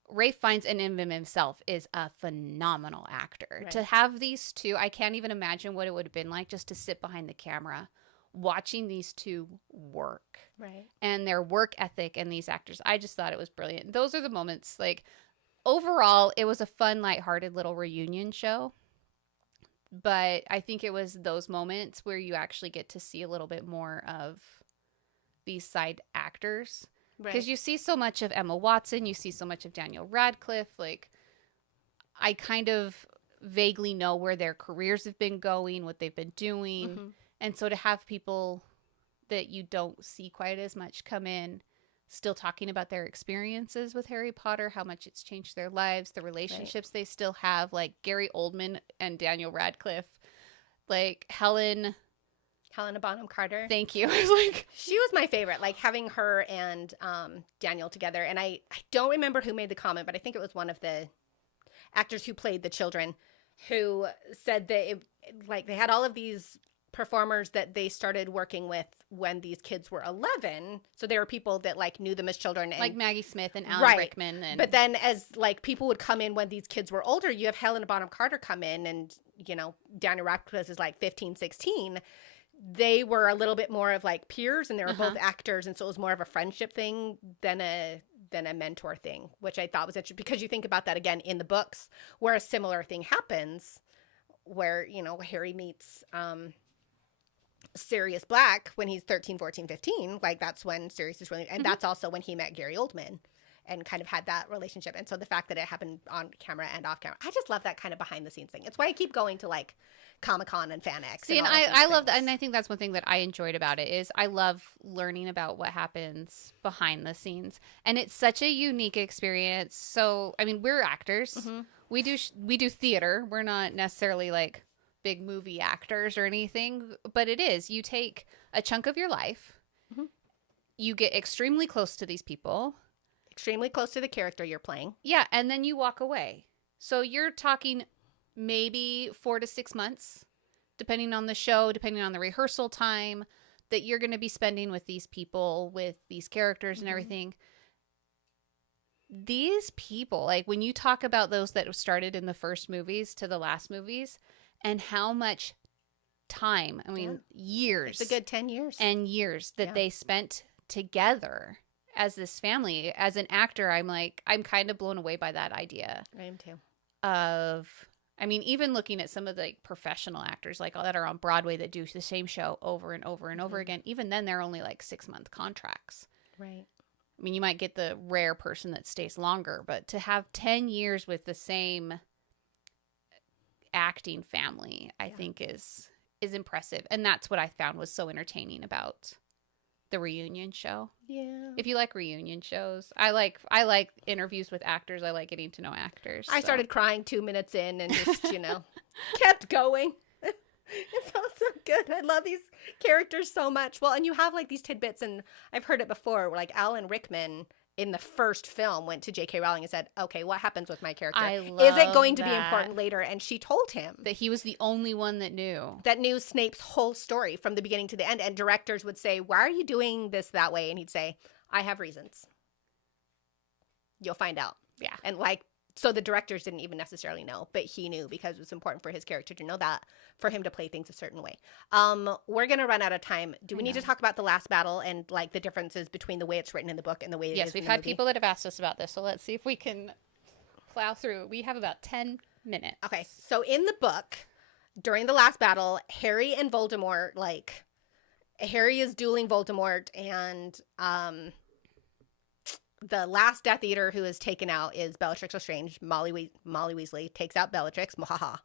Ray Fiennes in himself is a phenomenal actor. Right. To have these two, I can't even imagine what it would have been like just to sit behind the camera watching these two work. Right. And their work ethic and these actors. I just thought it was brilliant. Those are the moments, like... Overall, it was a fun, lighthearted little reunion show. But I think it was those moments where you actually get to see a little bit more of these side actors. Because you see so much of Emma Watson, you see so much of Daniel Radcliffe. Like, I kind of vaguely know where their careers have been going, what they've been doing. And so to have people that you don't see quite as much come in, still talking about their experiences with Harry Potter, how much it's changed their lives, the relationships they still have, like Gary Oldman and Daniel Radcliffe, like Helena Bonham Carter. Thank you. I was like, she was my favorite, like having her and Daniel together. And I don't remember who made the comment, but I think it was one of the actors who played the children who said that they had all of these performers that they started working with when these kids were 11. So there were people that like knew them as children, and, like Maggie Smith and Alan Rickman. But then as like people would come in when these kids were older, you have Helena Bonham Carter come in, and you know Daniel Radcliffe is like 15, 16. They were a little bit more of like peers, and they were both actors, and so it was more of a friendship thing than a mentor thing, which I thought was interesting because you think about that again in the books where a similar thing happens, where you know Harry meets Sirius Black when he's 13, 14, 15. Like that's when Sirius is really, and that's also when he met Gary Oldman and kind of had that relationship. And so the fact that it happened on camera and off camera, I just love that kind of behind the scenes thing. It's why I keep going to like Comic-Con and FanX. See, and I love that. And I think that's one thing that I enjoyed about it is I love learning about what happens behind the scenes. And it's such a unique experience. So, I mean, we're actors. We do theater. We're not necessarily like big movie actors or anything, but it is. You take a chunk of your life, you get extremely close to these people. Extremely close to the character you're playing. Yeah, and then you walk away. So you're talking maybe 4 to 6 months, depending on the show, depending on the rehearsal time, that you're going to be spending with these people, with these characters and everything. These people, like when you talk about those that started in the first movies to the last movies, and how much time, I mean, years. It's a good 10 years. And years that they spent together as this family. As an actor, I'm kind of blown away by that idea. I am too. I mean, even looking at some of the like, professional actors like that are on Broadway that do the same show over and over and over again, even then they're only like 6-month contracts. Right. I mean, you might get the rare person that stays longer, but to have 10 years with the same acting family, I think is impressive. And that's what I found was so entertaining about the reunion show. Yeah. If you like reunion shows, I like interviews with actors. I like getting to know actors. I so. started crying 2 minutes in and just, kept going. It's all so good. I love these characters so much. Well, and you have like these tidbits, and I've heard it before, where like Alan Rickman in the first film went to J.K. Rowling and said, okay, what happens with my character? Is it going to be important later? And she told him that he was the only one that knew Snape's whole story from the beginning to the end. And directors would say, why are you doing this that way? And he'd say, I have reasons. You'll find out. Yeah. And like, so the directors didn't even necessarily know, but he knew because it was important for his character to know that, for him to play things a certain way. We're going to run out of time. Do we need to talk about the last battle and like the differences between the way it's written in the book and the way it is in the movie? Yes, we've had people that have asked us about this, so let's see if we can plow through. We have about 10 minutes. Okay, so in the book, during the last battle, Harry and Voldemort, like, Harry is dueling Voldemort, and the last Death Eater who is taken out is Bellatrix Lestrange. Molly Weasley takes out Bellatrix. Mwahaha.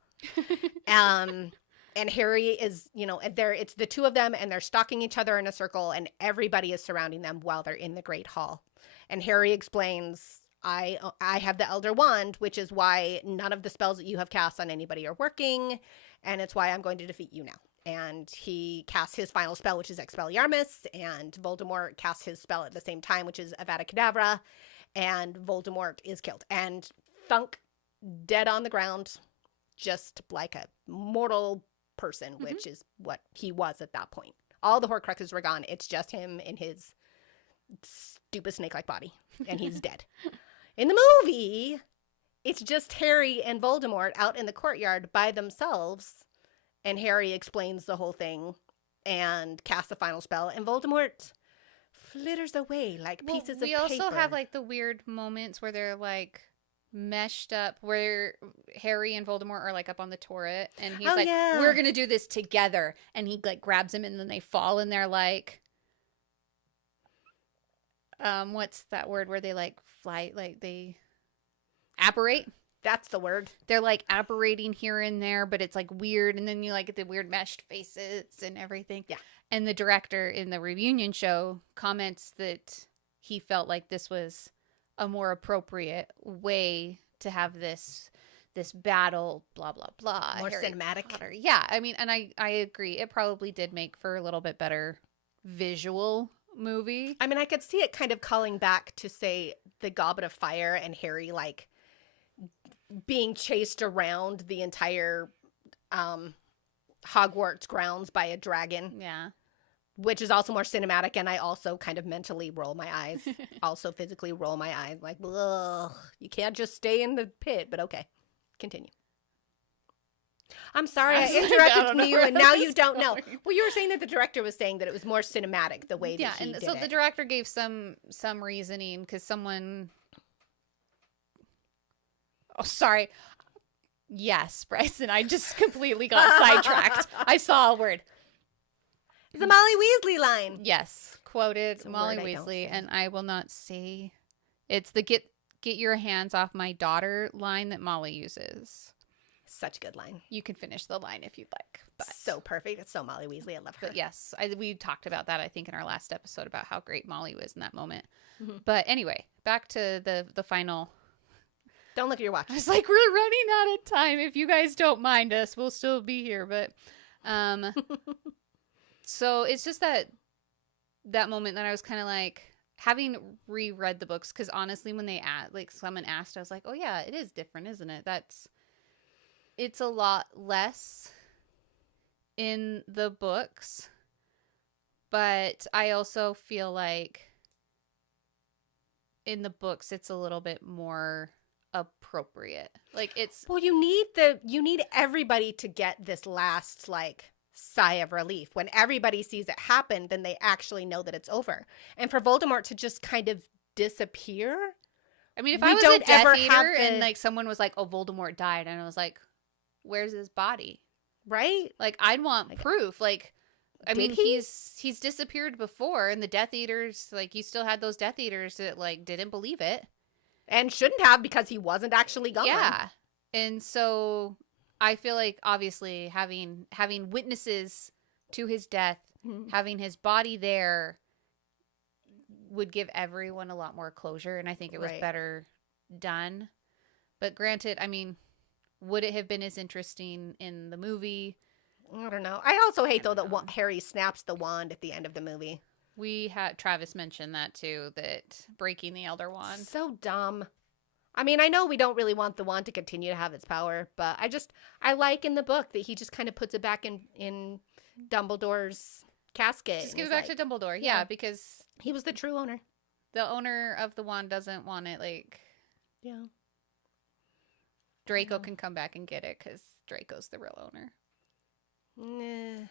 And Harry is, it's the two of them, and they're stalking each other in a circle, and everybody is surrounding them while they're in the Great Hall. And Harry explains, I have the Elder Wand, which is why none of the spells that you have cast on anybody are working, and it's why I'm going to defeat you now. And he casts his final spell, which is Expelliarmus, and Voldemort casts his spell at the same time, which is Avada Kedavra, and Voldemort is killed. And thunk, dead on the ground, just like a mortal person, which is what he was at that point. All the Horcruxes were gone. It's just him in his stupid snake-like body, and he's dead. In the movie, it's just Harry and Voldemort out in the courtyard by themselves, and Harry explains the whole thing and casts the final spell, and Voldemort flitters away like pieces of paper. We also have like the weird moments where they're like meshed up, where Harry and Voldemort are like up on the turret, and he's we're gonna do this together, and he like grabs him, and then they fall, and they're like, what's that word where they like fly, like they apparate? That's the word. They're like apparating here and there, but it's like weird, and then you like get the weird meshed faces and everything. Yeah. And the director in the reunion show comments that he felt like this was a more appropriate way to have this battle, blah blah blah, more Harry cinematic. Potter. Yeah, I mean, and I agree. It probably did make for a little bit better visual movie. I mean, I could see it kind of calling back to, say, the Goblet of Fire and Harry like being chased around the entire Hogwarts grounds by a dragon. Yeah. Which is also more cinematic, and I also kind of mentally roll my eyes. Also physically roll my eyes. Like, ugh, you can't just stay in the pit, but okay. Continue. I'm sorry I interrupted you, and now you don't know. Well, you were saying that the director was saying that it was more cinematic, the way that he did it. So the director gave some reasoning, because someone... Oh, sorry. Yes, Bryson, I just completely got sidetracked. I saw a word. It's a Molly Weasley line. Yes, quoted Molly Weasley, and I will not say. It's the get your hands off my daughter line that Molly uses. Such a good line. You can finish the line if you'd like. But so perfect. It's so Molly Weasley. I love her. But yes, we talked about that, I think, in our last episode, about how great Molly was in that moment. Mm-hmm. But anyway, back to the final. Don't look at your watch. I was like, we're running out of time. If you guys don't mind us, we'll still be here. But so it's just that moment that I was kind of like, having reread the books, because honestly, when they someone asked, I was like, oh yeah, it is different, isn't it? It's a lot less in the books, but I also feel like in the books it's a little bit more appropriate. Like, it's... Well, you need everybody to get this last, like, sigh of relief. When everybody sees it happen, then they actually know that it's over. And for Voldemort to just kind of disappear... I mean, if I was a Death Eater and, like, someone was like, oh, Voldemort died, and I was like, where's his body? Right? Like, I'd want proof. Like, I mean, he's disappeared before, and the Death Eaters, like, you still had those Death Eaters that, like, didn't believe it. And shouldn't have, because he wasn't actually gone. Yeah. And so I feel like, obviously, having witnesses to his death, having his body there, would give everyone a lot more closure, and I think it was Right. better done. But granted, I mean, would it have been as interesting in the movie? I don't know. I also hate, though, don't that know. Harry snaps the wand at the end of the movie. We had Travis mentioned that too, that breaking the Elder Wand. So dumb. I mean, I know we don't really want the wand to continue to have its power, but I like in the book that he just kind of puts it back in Dumbledore's casket. Just and give it is back like, to Dumbledore. yeah. Yeah, because He was the true owner. the owner of the wand doesn't want it. Like, Yeah. Draco Yeah. can come back and get it because Draco's the real owner. Nah.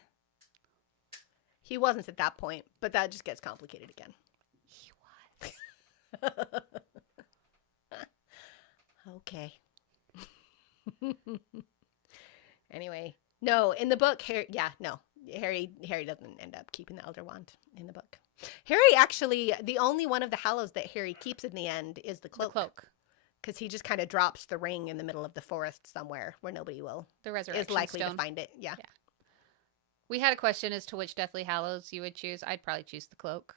He wasn't at that point, but that just gets complicated again. He was. Okay. Anyway, no, in the book, Harry doesn't end up keeping the Elder Wand in the book. Harry actually, the only one of the Hallows that Harry keeps in the end is the cloak. The cloak. Because he just kind of drops the ring in the middle of the forest somewhere where nobody will The resurrection is likely stone. to find it. Yeah. We had a question as to which Deathly Hallows you would choose. I'd probably choose the cloak.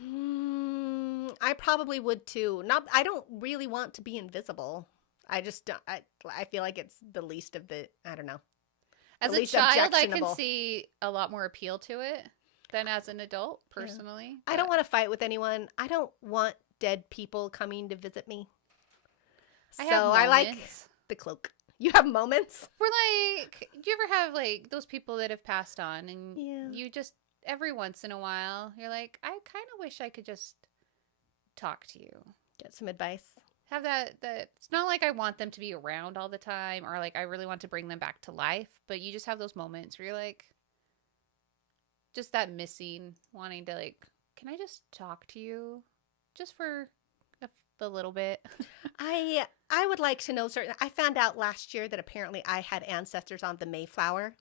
I probably would too. I don't really want to be invisible. I just don't, I feel like it's the least of the, I don't know. As The a least child, I can objectionable. see a lot more appeal to it than as an adult, personally. I don't want to fight with anyone. I don't want dead people coming to visit me. I So have I like moments the cloak. You have moments? We're like, do you ever have like those people that have passed on and Yeah. you just every once in a while you're like, I kind of wish I could just talk to you. Get some advice. Have that it's not like I want them to be around all the time or like I really want to bring them back to life, but you just have those moments where you're like just that missing, wanting to like, can I just talk to you just for a little bit? I would like to know certain. I found out last year that apparently I had ancestors on the Mayflower,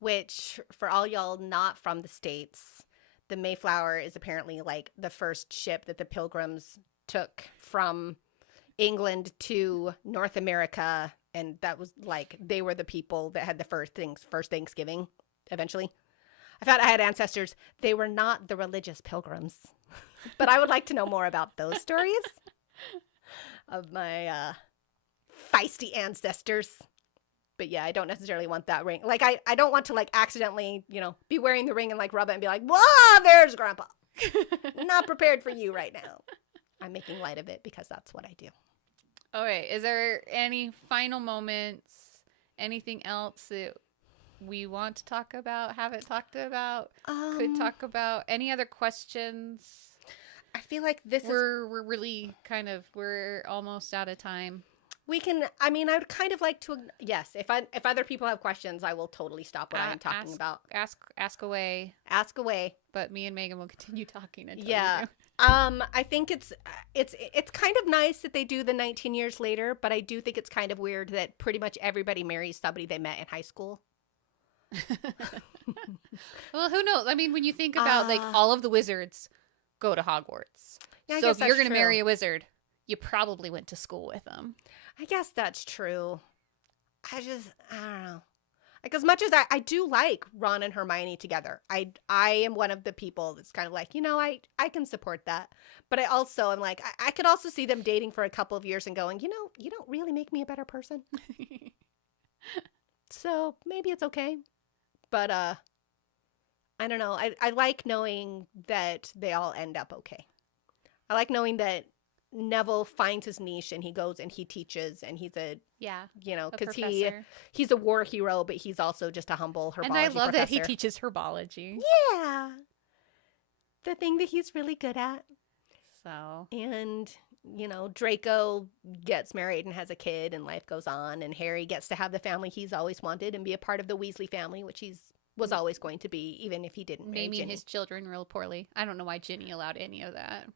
which for all y'all not from the States, the Mayflower is apparently like the first ship that the Pilgrims took from England to North America, and that was like they were the people that had the first Thanksgiving eventually. I found I had ancestors. They were not the religious Pilgrims, but I would like to know more about those stories of my feisty ancestors. But yeah, I don't necessarily want that ring. Like I don't want to like accidentally, be wearing the ring and like rub it and be like, "Whoa, there's Grandpa." Not prepared for you right now. I'm making light of it because that's what I do. All right. Is there any final moments? Anything else that we want to talk about? Haven't talked about? Could talk about? Any other questions? I feel like We're really we're almost out of time. we can. I mean, I would kind of like to. Yes, if other people have questions, I will totally stop what I'm talking about. Ask away. Ask away. But me and Megan will continue talking until Yeah. you do. I think it's kind of nice that they do the 19 years later, but I do think it's kind of weird that pretty much everybody marries somebody they met in high school. Well, who knows? I mean, when you think about like all of the wizards go to Hogwarts. Yeah, I So guess if you're that's going to true. marry a wizard, you probably went to school with them. I guess that's true. I don't know. Like, as much as I do like Ron and Hermione together, I am one of the people that's kind of like, I can support that. But I also am like, I could also see them dating for a couple of years and going, you don't really make me a better person. So maybe it's okay. But I don't know. I like knowing that they all end up okay. I like knowing that Neville finds his niche and he goes and he teaches and he's a A because professor. he's a war hero, but he's also just a humble herbology And I love that he professor. teaches herbology. Yeah, the thing that he's really good at. So And Draco gets married and has a kid, and life goes on. And Harry gets to have the family he's always wanted and be a part of the Weasley family, which was always going to be, even if he didn't marry naming Ginny. his children real poorly. I don't know why Ginny allowed any of that.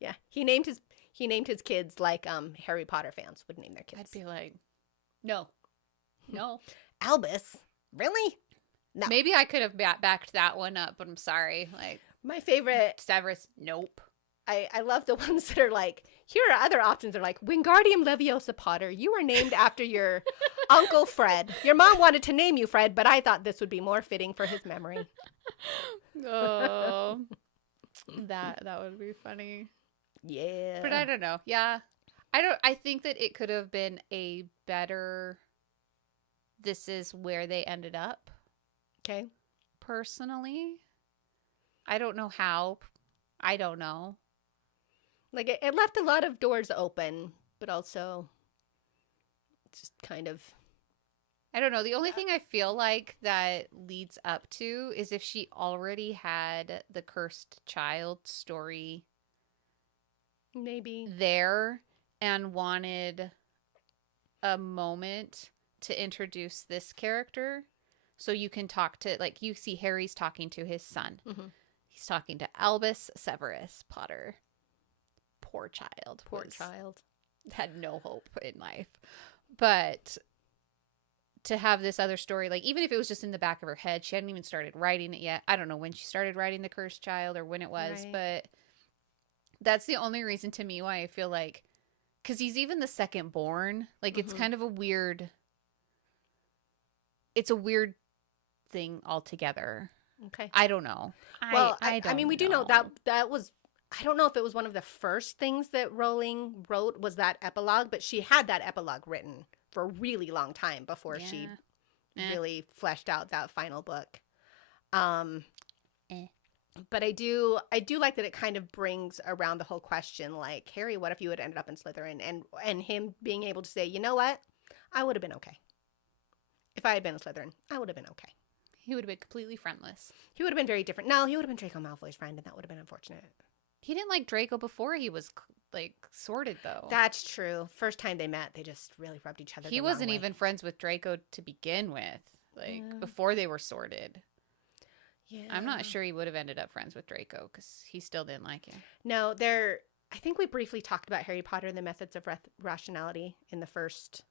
Yeah, he named his kids like Harry Potter fans would name their kids. I'd be like, no. Albus, really? No. Maybe I could have backed that one up, but I'm sorry. Like, My favorite. Severus, nope. I love the ones that are like, here are other options. They're like, Wingardium Leviosa Potter, you were named after your Uncle Fred. Your mom wanted to name you Fred, but I thought this would be more fitting for his memory. Oh. That would be funny. Yeah. But I don't know. Yeah. I think that it could have been a better this is where they ended up. Okay. Personally. I don't know how. I don't know. Like, it left a lot of doors open, but also just kind of... I don't know. The only thing I feel like that leads up to is if she already had the cursed child story Maybe. there and wanted a moment to introduce this character so you can talk to, like, you see Harry's talking to his son. Mm-hmm. He's talking to Albus Severus Potter. Poor child. Poor child. Had no hope in life. But to have this other story, like, even if it was just in the back of her head, she hadn't even started writing it yet. I don't know when she started writing The Cursed Child or when it was, Right. but that's the only reason to me why I feel like, because he's even the second born. Like, it's kind of a weird, it's a weird thing altogether. Okay. I don't know. Well, I don't mean, we do know that was... I don't know if it was one of the first things that Rowling wrote was that epilogue, but she had that epilogue written for a really long time before she really fleshed out that final book. But I do like that it kind of brings around the whole question, like, Harry, what if you had ended up in Slytherin? And him being able to say, you know what? I would have been okay. If I had been a Slytherin, I would have been okay. He would have been completely friendless. He would have been very different. No, he would have been Draco Malfoy's friend, and that would have been unfortunate. He didn't like Draco before he was, like, sorted, though. That's true. First time they met, they just really rubbed each other He the wrong wasn't way. even friends with Draco to begin with, like, before they were sorted. Yeah. I'm not sure he would have ended up friends with Draco because he still didn't like him. No, I think we briefly talked about Harry Potter and the Methods of Rationality in the first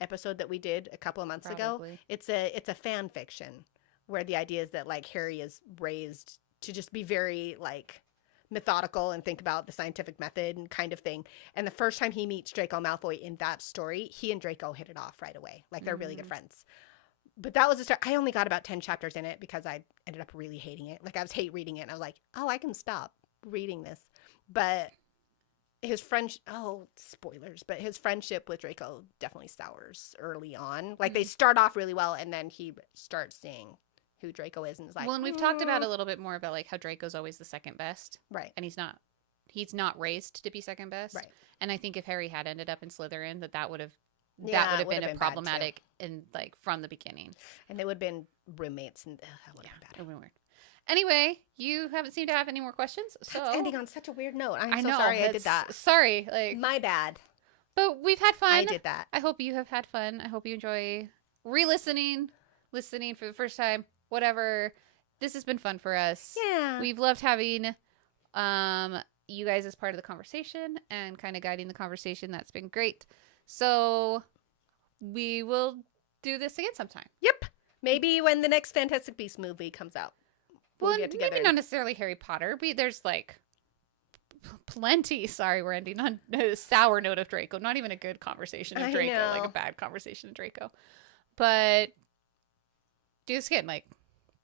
episode that we did a couple of months ago. Probably. It's a fan fiction where the idea is that, like, Harry is raised to just be very, like, methodical and think about the scientific method and kind of thing. And the first time he meets Draco Malfoy in that story, he and Draco hit it off right away. Like, they're really good friends. But that was the start. I only got about 10 chapters in it because I ended up really hating it. Like, I was hate reading it. And I was like, oh, I can stop reading this. But his spoilers, but his friendship with Draco definitely sours early on. Like, they start off really well, and then he starts seeing who Draco is, and is like, Well, and we've talked about a little bit more about, like, how Draco's always the second best. right. And he's not raised to be second best. Right. And I think if Harry had ended up in Slytherin, that would have Yeah, it been would've a bad, too. problematic and, like, from the beginning. And they would have been roommates, and that would have been It bad. would have been weird. Anyway, you haven't seemed to have any more questions, so That's ending on such a weird note. I'm I so know sorry I did that's- that. Sorry, like, My bad. but we've had fun. I did that. I hope you have had fun. I hope you enjoy listening for the first time, whatever. This has been fun for us. Yeah. We've loved having you guys as part of the conversation and kind of guiding the conversation. That's been great. So we will do this again sometime. Yep. Maybe when the next Fantastic Beasts movie comes out. We'll get together. Maybe not necessarily Harry Potter, but there's like plenty. Sorry, we're ending on a sour note of Draco. Not even a good conversation of I Draco, like a know. bad conversation of Draco. But do this again, like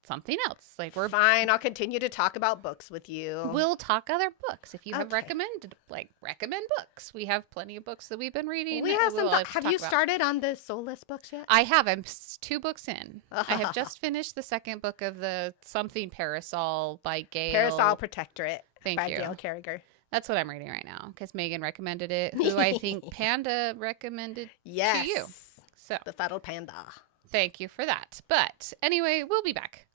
something else. Like we're Fine. I'll continue to talk about books with you. we'll talk other books if you have Okay. recommend books. We have plenty of books that we've been reading. We have some. we'll to Have talk you about. started on the Soulless books yet? I have. I'm 2 books in. I have just finished the second book of the something Parasol by Gail. Parasol Protectorate Thank by you. Gail Carriger. That's what I'm reading right now because Megan recommended it, who I think Panda recommended Yes. to you. So The Fuddled Panda. thank you for that. But anyway, we'll be back.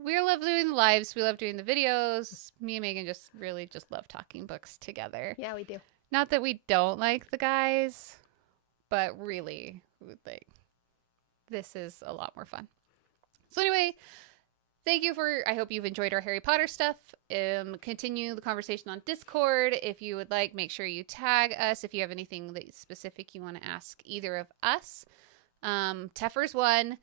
We love doing the lives. We love doing the videos. Me and Megan just love talking books together. Yeah, we do. Not that we don't like the guys, but really, like, this is a lot more fun. So anyway, I hope you've enjoyed our Harry Potter stuff. Continue the conversation on Discord. If you would like, make sure you tag us if you have anything that specific you want to ask either of us. Teffer's one.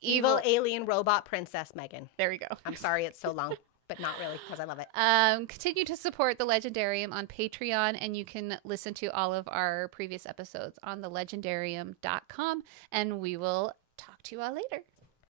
Evil alien robot princess Megan. There we go. I'm sorry it's so long, but not really because I love it. Continue to support the Legendarium on Patreon, and you can listen to all of our previous episodes on thelegendarium.com, and we will talk to you all later.